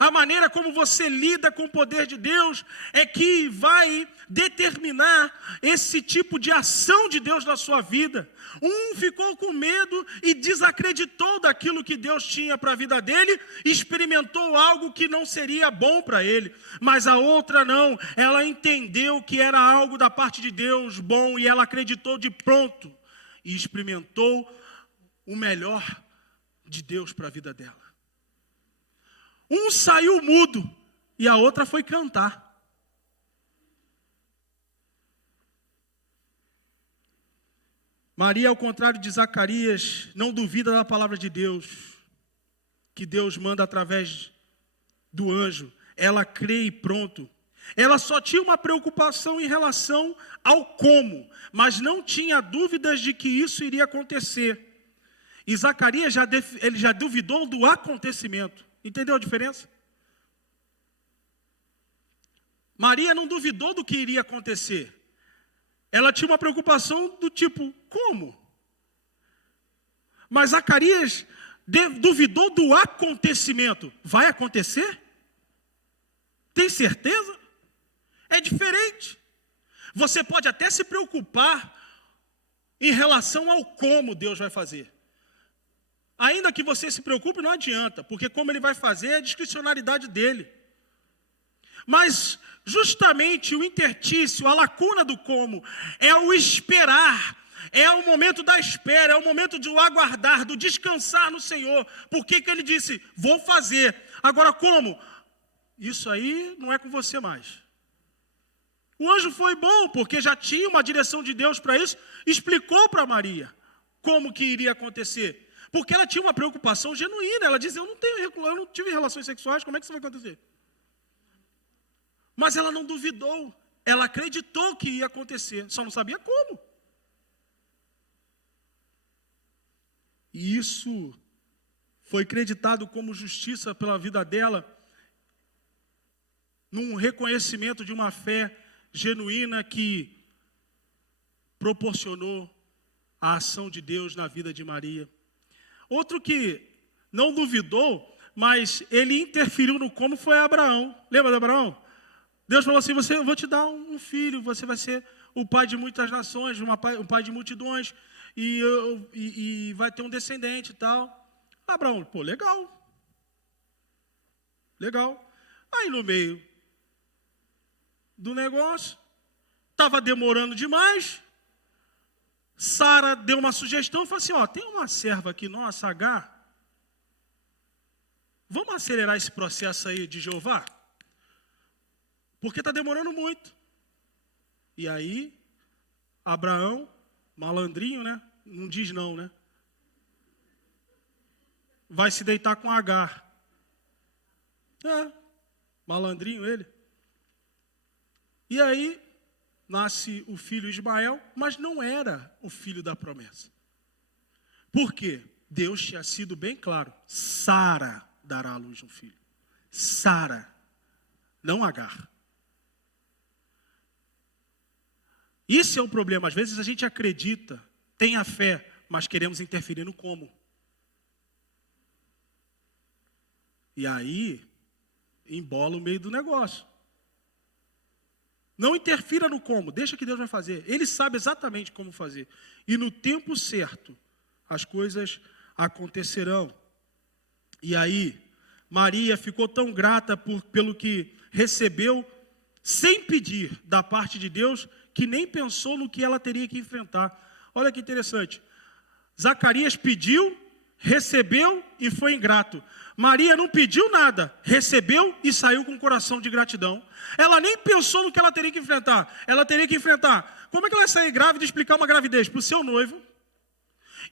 A maneira como você lida com o poder de Deus é que vai determinar esse tipo de ação de Deus na sua vida. Um ficou com medo e desacreditou daquilo que Deus tinha para a vida dele, experimentou algo que não seria bom para ele. Mas a outra não, ela entendeu que era algo da parte de Deus bom e ela acreditou de pronto e experimentou o melhor de Deus para a vida dela. Um saiu mudo e a outra foi cantar. Maria, ao contrário de Zacarias, não duvida da palavra de Deus, que Deus manda através do anjo. Ela crê e pronto. Ela só tinha uma preocupação em relação ao como, mas não tinha dúvidas de que isso iria acontecer. E Zacarias ele já duvidou do acontecimento. Entendeu a diferença? Maria não duvidou do que iria acontecer. Ela tinha uma preocupação do tipo, como? Mas Zacarias duvidou do acontecimento. Vai acontecer? Tem certeza? É diferente. Você pode até se preocupar em relação ao como Deus vai fazer. Ainda que você se preocupe, não adianta, porque como ele vai fazer é a discricionalidade dele. Mas justamente o interstício, a lacuna do como, é o esperar, é o momento da espera, é o momento de o aguardar, do descansar no Senhor. Por que ele disse, vou fazer. Agora como? Isso aí não é com você mais. O anjo foi bom, porque já tinha uma direção de Deus para isso, explicou para Maria como que iria acontecer. Porque ela tinha uma preocupação genuína. Ela dizia, eu não tive relações sexuais, como é que isso vai acontecer? Mas ela não duvidou. Ela acreditou que ia acontecer, só não sabia como. E isso foi creditado como justiça pela vida dela, num reconhecimento de uma fé genuína que proporcionou a ação de Deus na vida de Maria. Outro que não duvidou, mas ele interferiu no como foi Abraão. Lembra de Abraão? Deus falou assim, eu vou te dar um filho, você vai ser o pai de muitas nações, um pai de multidões, e vai ter um descendente e tal. Abraão, legal. Legal. Aí no meio do negócio, estava demorando demais. Sara deu uma sugestão, falou assim, ó, tem uma serva aqui nossa, Agar, vamos acelerar esse processo aí de Jeová? Porque está demorando muito. E aí, Abraão, malandrinho, né? Não diz não, né? Vai se deitar com Agar. Malandrinho ele. E aí, nasce o filho Ismael, mas não era o filho da promessa. Por quê? Deus tinha sido bem claro. Sara dará à luz um filho. Sara, não Agar. Isso é um problema. Às vezes a gente acredita, tem a fé, mas queremos interferir no como. E aí, embola o meio do negócio. Não interfira no como, deixa que Deus vai fazer. Ele sabe exatamente como fazer. E no tempo certo, as coisas acontecerão. E aí, Maria ficou tão grata pelo que recebeu, sem pedir da parte de Deus, que nem pensou no que ela teria que enfrentar. Olha que interessante. Zacarias pediu, recebeu e foi ingrato. Maria não pediu nada, recebeu e saiu com o coração de gratidão. Ela nem pensou no que ela teria que enfrentar. Ela teria que enfrentar. Como é que ela vai sair grávida e explicar uma gravidez para o seu noivo?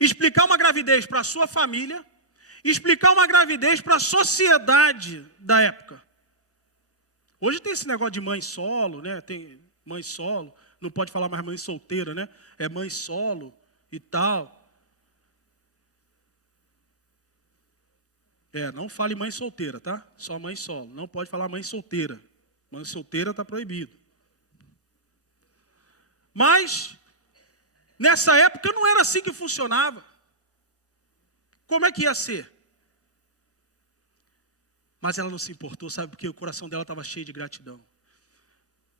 Explicar uma gravidez para a sua família? Explicar uma gravidez para a sociedade da época? Hoje tem esse negócio de mãe solo, né? Tem mãe solo, não pode falar mais mãe solteira, né? É mãe solo e tal. Não fale mãe solteira, tá? Só mãe solo. Não pode falar mãe solteira. Mãe solteira está proibido. Mas, nessa época não era assim que funcionava. Como é que ia ser? Mas ela não se importou, sabe? Porque o coração dela estava cheio de gratidão.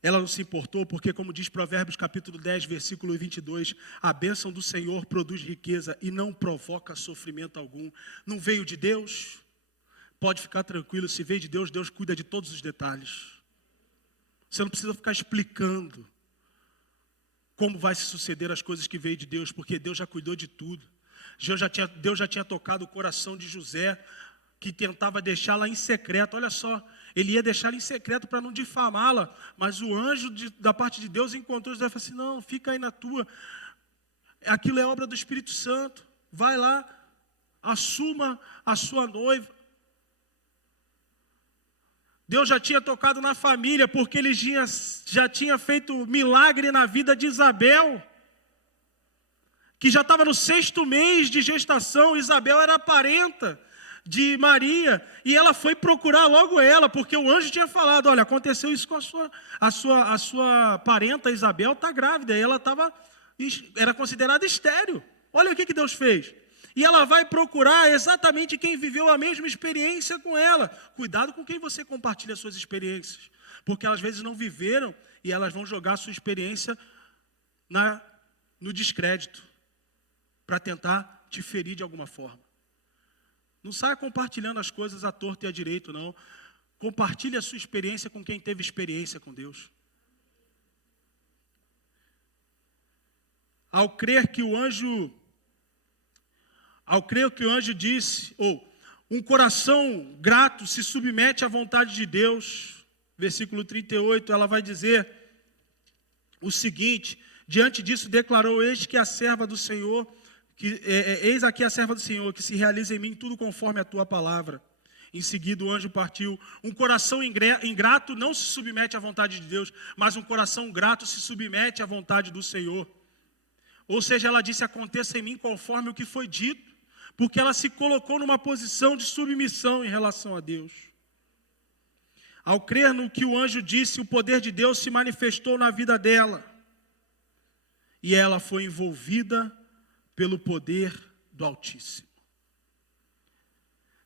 Ela não se importou porque, como diz Provérbios capítulo 10, versículo 22, a bênção do Senhor produz riqueza e não provoca sofrimento algum. Não veio de Deus? Pode ficar tranquilo, se veio de Deus, Deus cuida de todos os detalhes. Você não precisa ficar explicando como vai se suceder as coisas que veio de Deus, porque Deus já cuidou de tudo. Deus já tinha tocado o coração de José, que tentava deixá-la em secreto. Olha só, ele ia deixá-la em secreto para não difamá-la, mas o anjo da parte de Deus encontrou José e falou assim, não, fica aí na tua, aquilo é obra do Espírito Santo, vai lá, assuma a sua noiva. Deus já tinha tocado na família, porque ele já tinha feito milagre na vida de Isabel, que já estava no 6º mês de gestação. Isabel era parenta de Maria, e ela foi procurar logo ela, porque o anjo tinha falado, olha, aconteceu isso com a sua parenta Isabel, está grávida, e ela era considerada estéril. Olha o que Deus fez. E ela vai procurar exatamente quem viveu a mesma experiência com ela. Cuidado com quem você compartilha suas experiências, porque elas às vezes não viveram e elas vão jogar a sua experiência no descrédito, para tentar te ferir de alguma forma. Não saia compartilhando as coisas à torta e à direito, não. Compartilhe a sua experiência com quem teve experiência com Deus. Ao crer que o anjo disse, um coração grato se submete à vontade de Deus. Versículo 38, ela vai dizer o seguinte, diante disso declarou, eis aqui a serva do Senhor, que se realiza em mim tudo conforme a tua palavra. Em seguida o anjo partiu. Um coração ingrato não se submete à vontade de Deus, mas um coração grato se submete à vontade do Senhor. Ou seja, ela disse, aconteça em mim conforme o que foi dito, porque ela se colocou numa posição de submissão em relação a Deus. Ao crer no que o anjo disse, o poder de Deus se manifestou na vida dela. E ela foi envolvida pelo poder do Altíssimo.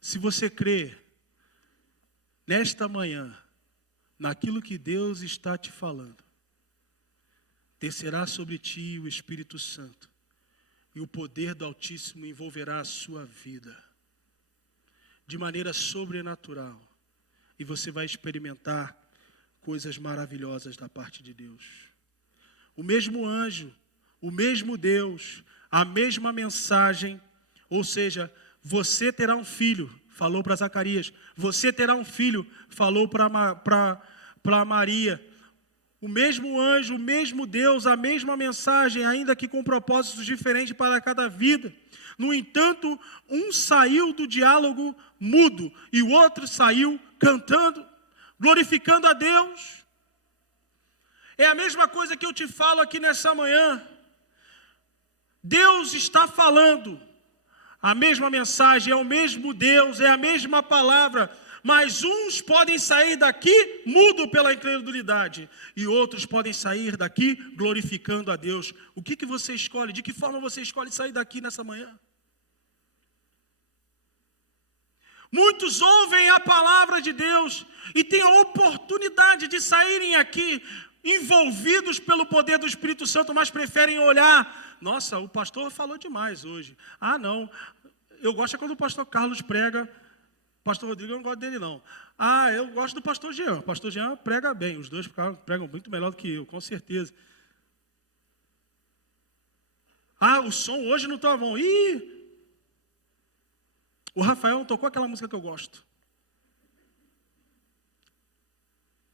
Se você crê, nesta manhã, naquilo que Deus está te falando, descerá sobre ti o Espírito Santo, e o poder do Altíssimo envolverá a sua vida, de maneira sobrenatural. e você vai experimentar coisas maravilhosas da parte de Deus. O mesmo anjo, o mesmo Deus, a mesma mensagem, ou seja, você terá um filho, falou para Zacarias, você terá um filho, falou para Maria. O mesmo anjo, o mesmo Deus, a mesma mensagem, ainda que com propósitos diferentes para cada vida. No entanto, um saiu do diálogo mudo e o outro saiu cantando, glorificando a Deus. É a mesma coisa que eu te falo aqui nessa manhã. Deus está falando, a mesma mensagem, é o mesmo Deus, é a mesma palavra, mas uns podem sair daqui mudo pela incredulidade e outros podem sair daqui glorificando a Deus. O que você escolhe? De que forma você escolhe sair daqui nessa manhã? Muitos ouvem a palavra de Deus e têm a oportunidade de saírem aqui envolvidos pelo poder do Espírito Santo, mas preferem olhar. Nossa, o pastor falou demais hoje. Ah, não. Eu gosto é quando o pastor Carlos prega. Pastor Rodrigo, eu não gosto dele, não. Ah, eu gosto do pastor Jean. O pastor Jean prega bem. Os dois pregam muito melhor do que eu, com certeza. Ah, o som hoje não está bom. Ih! O Rafael não tocou aquela música que eu gosto.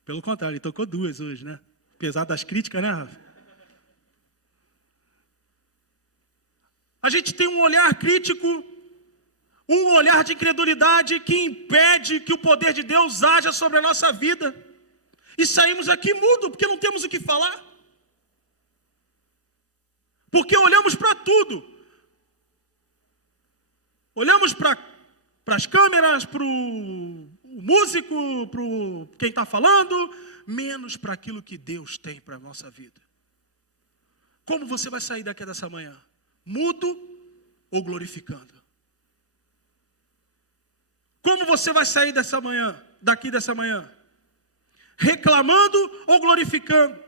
Pelo contrário, ele tocou duas hoje, né? Apesar das críticas, né, Rafa? A gente tem um olhar crítico, um olhar de incredulidade que impede que o poder de Deus haja sobre a nossa vida. E saímos aqui mudo, porque não temos o que falar. Porque olhamos para tudo. Olhamos para as câmeras, para o músico, para quem está falando, menos para aquilo que Deus tem para a nossa vida. Como você vai sair daqui dessa manhã? Mudo ou glorificando? Como você vai sair daqui dessa manhã? Reclamando ou glorificando?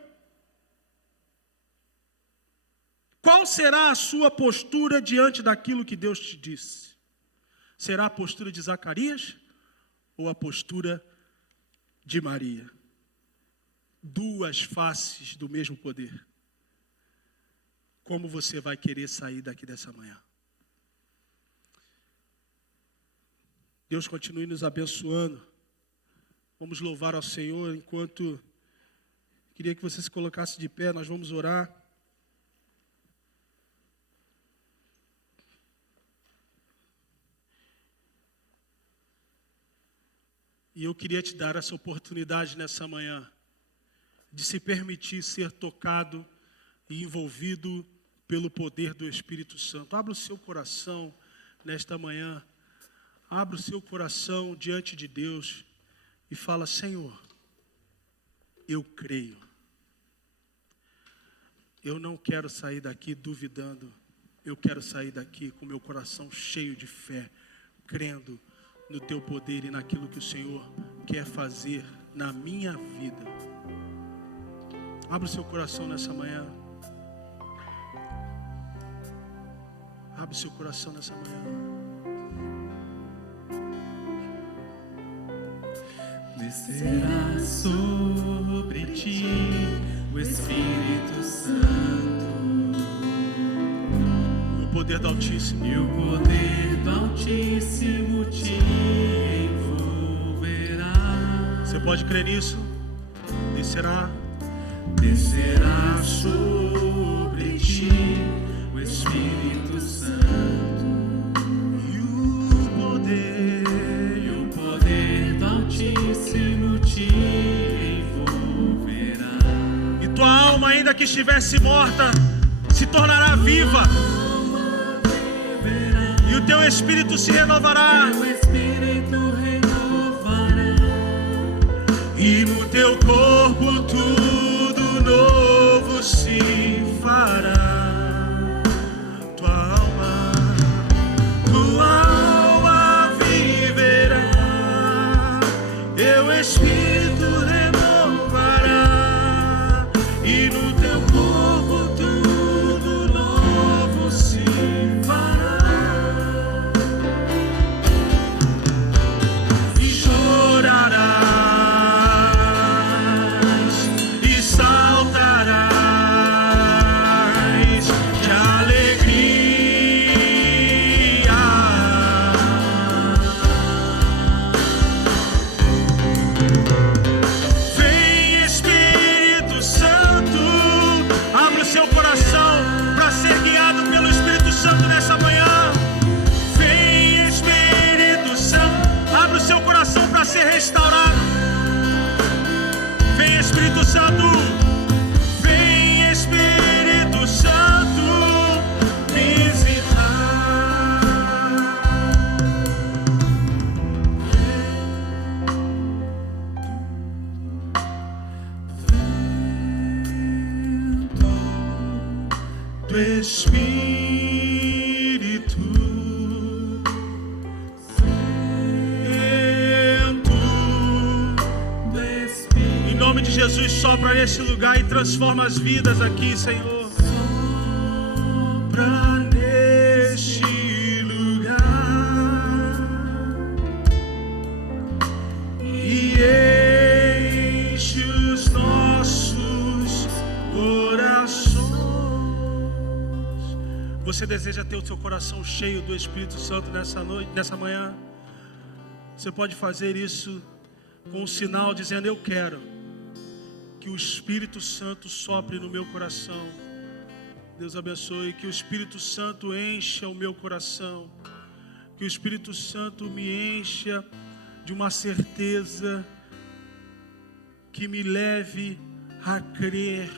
Qual será a sua postura diante daquilo que Deus te disse? Será a postura de Zacarias ou a postura de Maria? Duas faces do mesmo poder. Como você vai querer sair daqui dessa manhã? Deus continue nos abençoando. Vamos louvar ao Senhor enquanto... Queria que você se colocasse de pé, nós vamos orar. E eu queria te dar essa oportunidade nessa manhã, de se permitir ser tocado e envolvido pelo poder do Espírito Santo. Abra o seu coração nesta manhã, abra o seu coração diante de Deus e fala: Senhor, eu creio. Eu não quero sair daqui duvidando, eu quero sair daqui com meu coração cheio de fé, crendo no teu poder e naquilo que o Senhor quer fazer na minha vida. Abra o seu coração nessa manhã. Abre o seu coração nessa manhã. Descerá sobre ti o Espírito Santo. O poder do Altíssimo. E o poder do Altíssimo te envolverá. Você pode crer nisso? Descerá sobre ti o Espírito Santo. E o poder do Altíssimo te envolverá. E tua alma, ainda que estivesse morta, se tornará viva. E o teu espírito se renovará. E no teu corpo tudo novo se fará. Tua alma viverá. Teu espírito renovará. E no teu corpo tudo novo se fará. E chorará. restaurar. Vem, Espírito Santo. Vem, Espírito Santo, visitar. Do Espírito Santo, em nome de Jesus, sopra nesse lugar e transforma as vidas aqui, Senhor. Sopra neste lugar e enche os nossos corações. Você deseja ter o seu coração cheio do Espírito Santo nessa noite, nessa manhã? Você pode fazer isso com um sinal dizendo: eu quero que o Espírito Santo sopre no meu coração. Deus abençoe. Que o Espírito Santo encha o meu coração. Que o Espírito Santo me encha de uma certeza que me leve a crer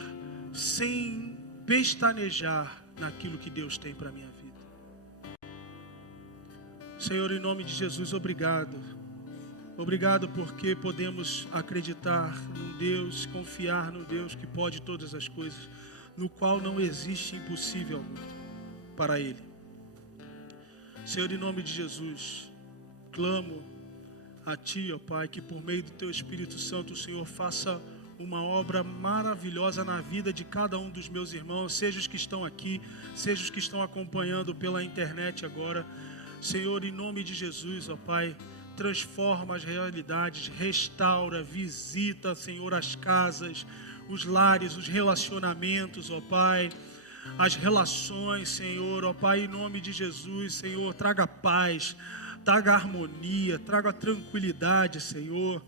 sem pestanejar naquilo que Deus tem para a minha vida. Senhor, em nome de Jesus, obrigado. Obrigado porque podemos acreditar num Deus, confiar no Deus que pode todas as coisas, no qual não existe impossível algum para Ele. Senhor, em nome de Jesus, clamo a Ti, ó Pai, que por meio do Teu Espírito Santo o Senhor faça uma obra maravilhosa na vida de cada um dos meus irmãos, seja os que estão aqui, seja os que estão acompanhando pela internet agora. Senhor, em nome de Jesus, ó Pai, transforma as realidades, restaura, visita, Senhor, as casas, os lares, os relacionamentos, ó Pai, as relações, Senhor, ó Pai, em nome de Jesus, Senhor, traga paz, traga harmonia, traga tranquilidade, Senhor.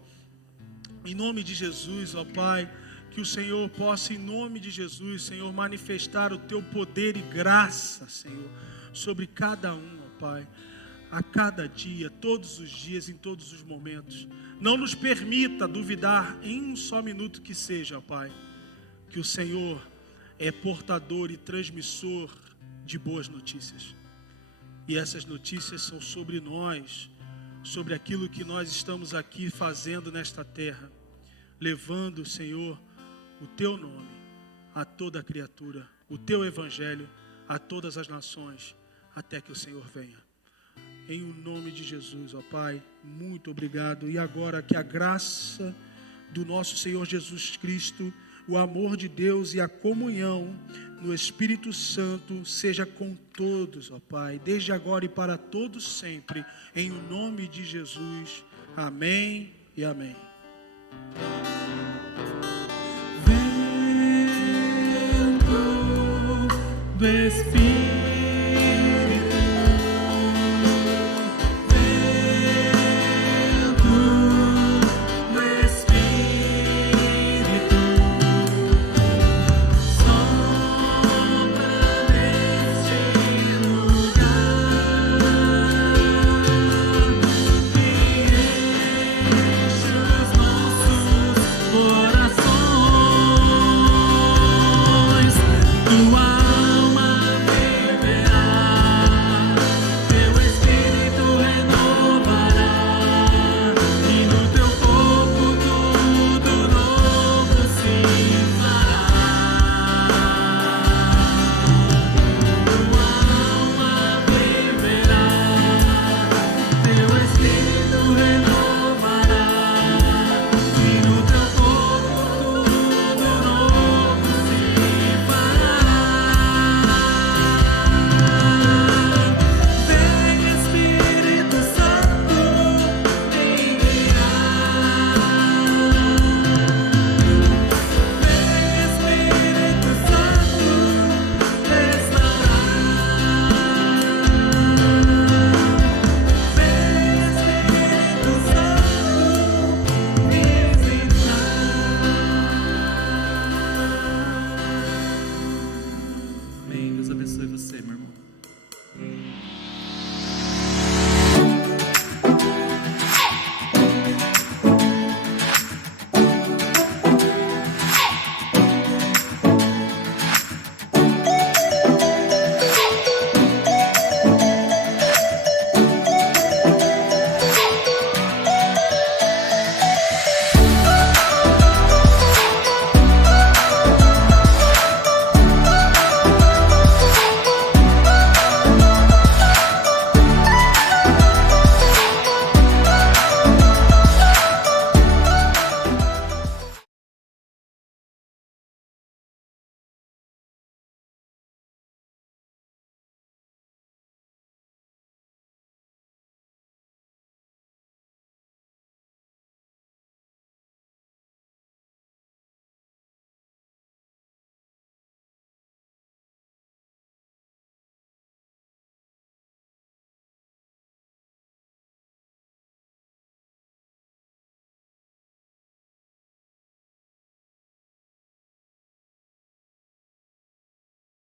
Em nome de Jesus, ó Pai, que o Senhor possa, em nome de Jesus, Senhor, manifestar o Teu poder e graça, Senhor, sobre cada um, ó Pai, a cada dia, todos os dias, em todos os momentos. Não nos permita duvidar em um só minuto que seja, ó Pai, que o Senhor é portador e transmissor de boas notícias. E essas notícias são sobre nós, sobre aquilo que nós estamos aqui fazendo nesta terra, levando, Senhor, o Teu nome a toda criatura, o Teu evangelho a todas as nações, até que o Senhor venha. Em o nome de Jesus, ó Pai, muito obrigado. E agora que a graça do nosso Senhor Jesus Cristo, o amor de Deus e a comunhão no Espírito Santo seja com todos, ó Pai, desde agora e para todos sempre, em o nome de Jesus. Amém e amém. Vento do Espírito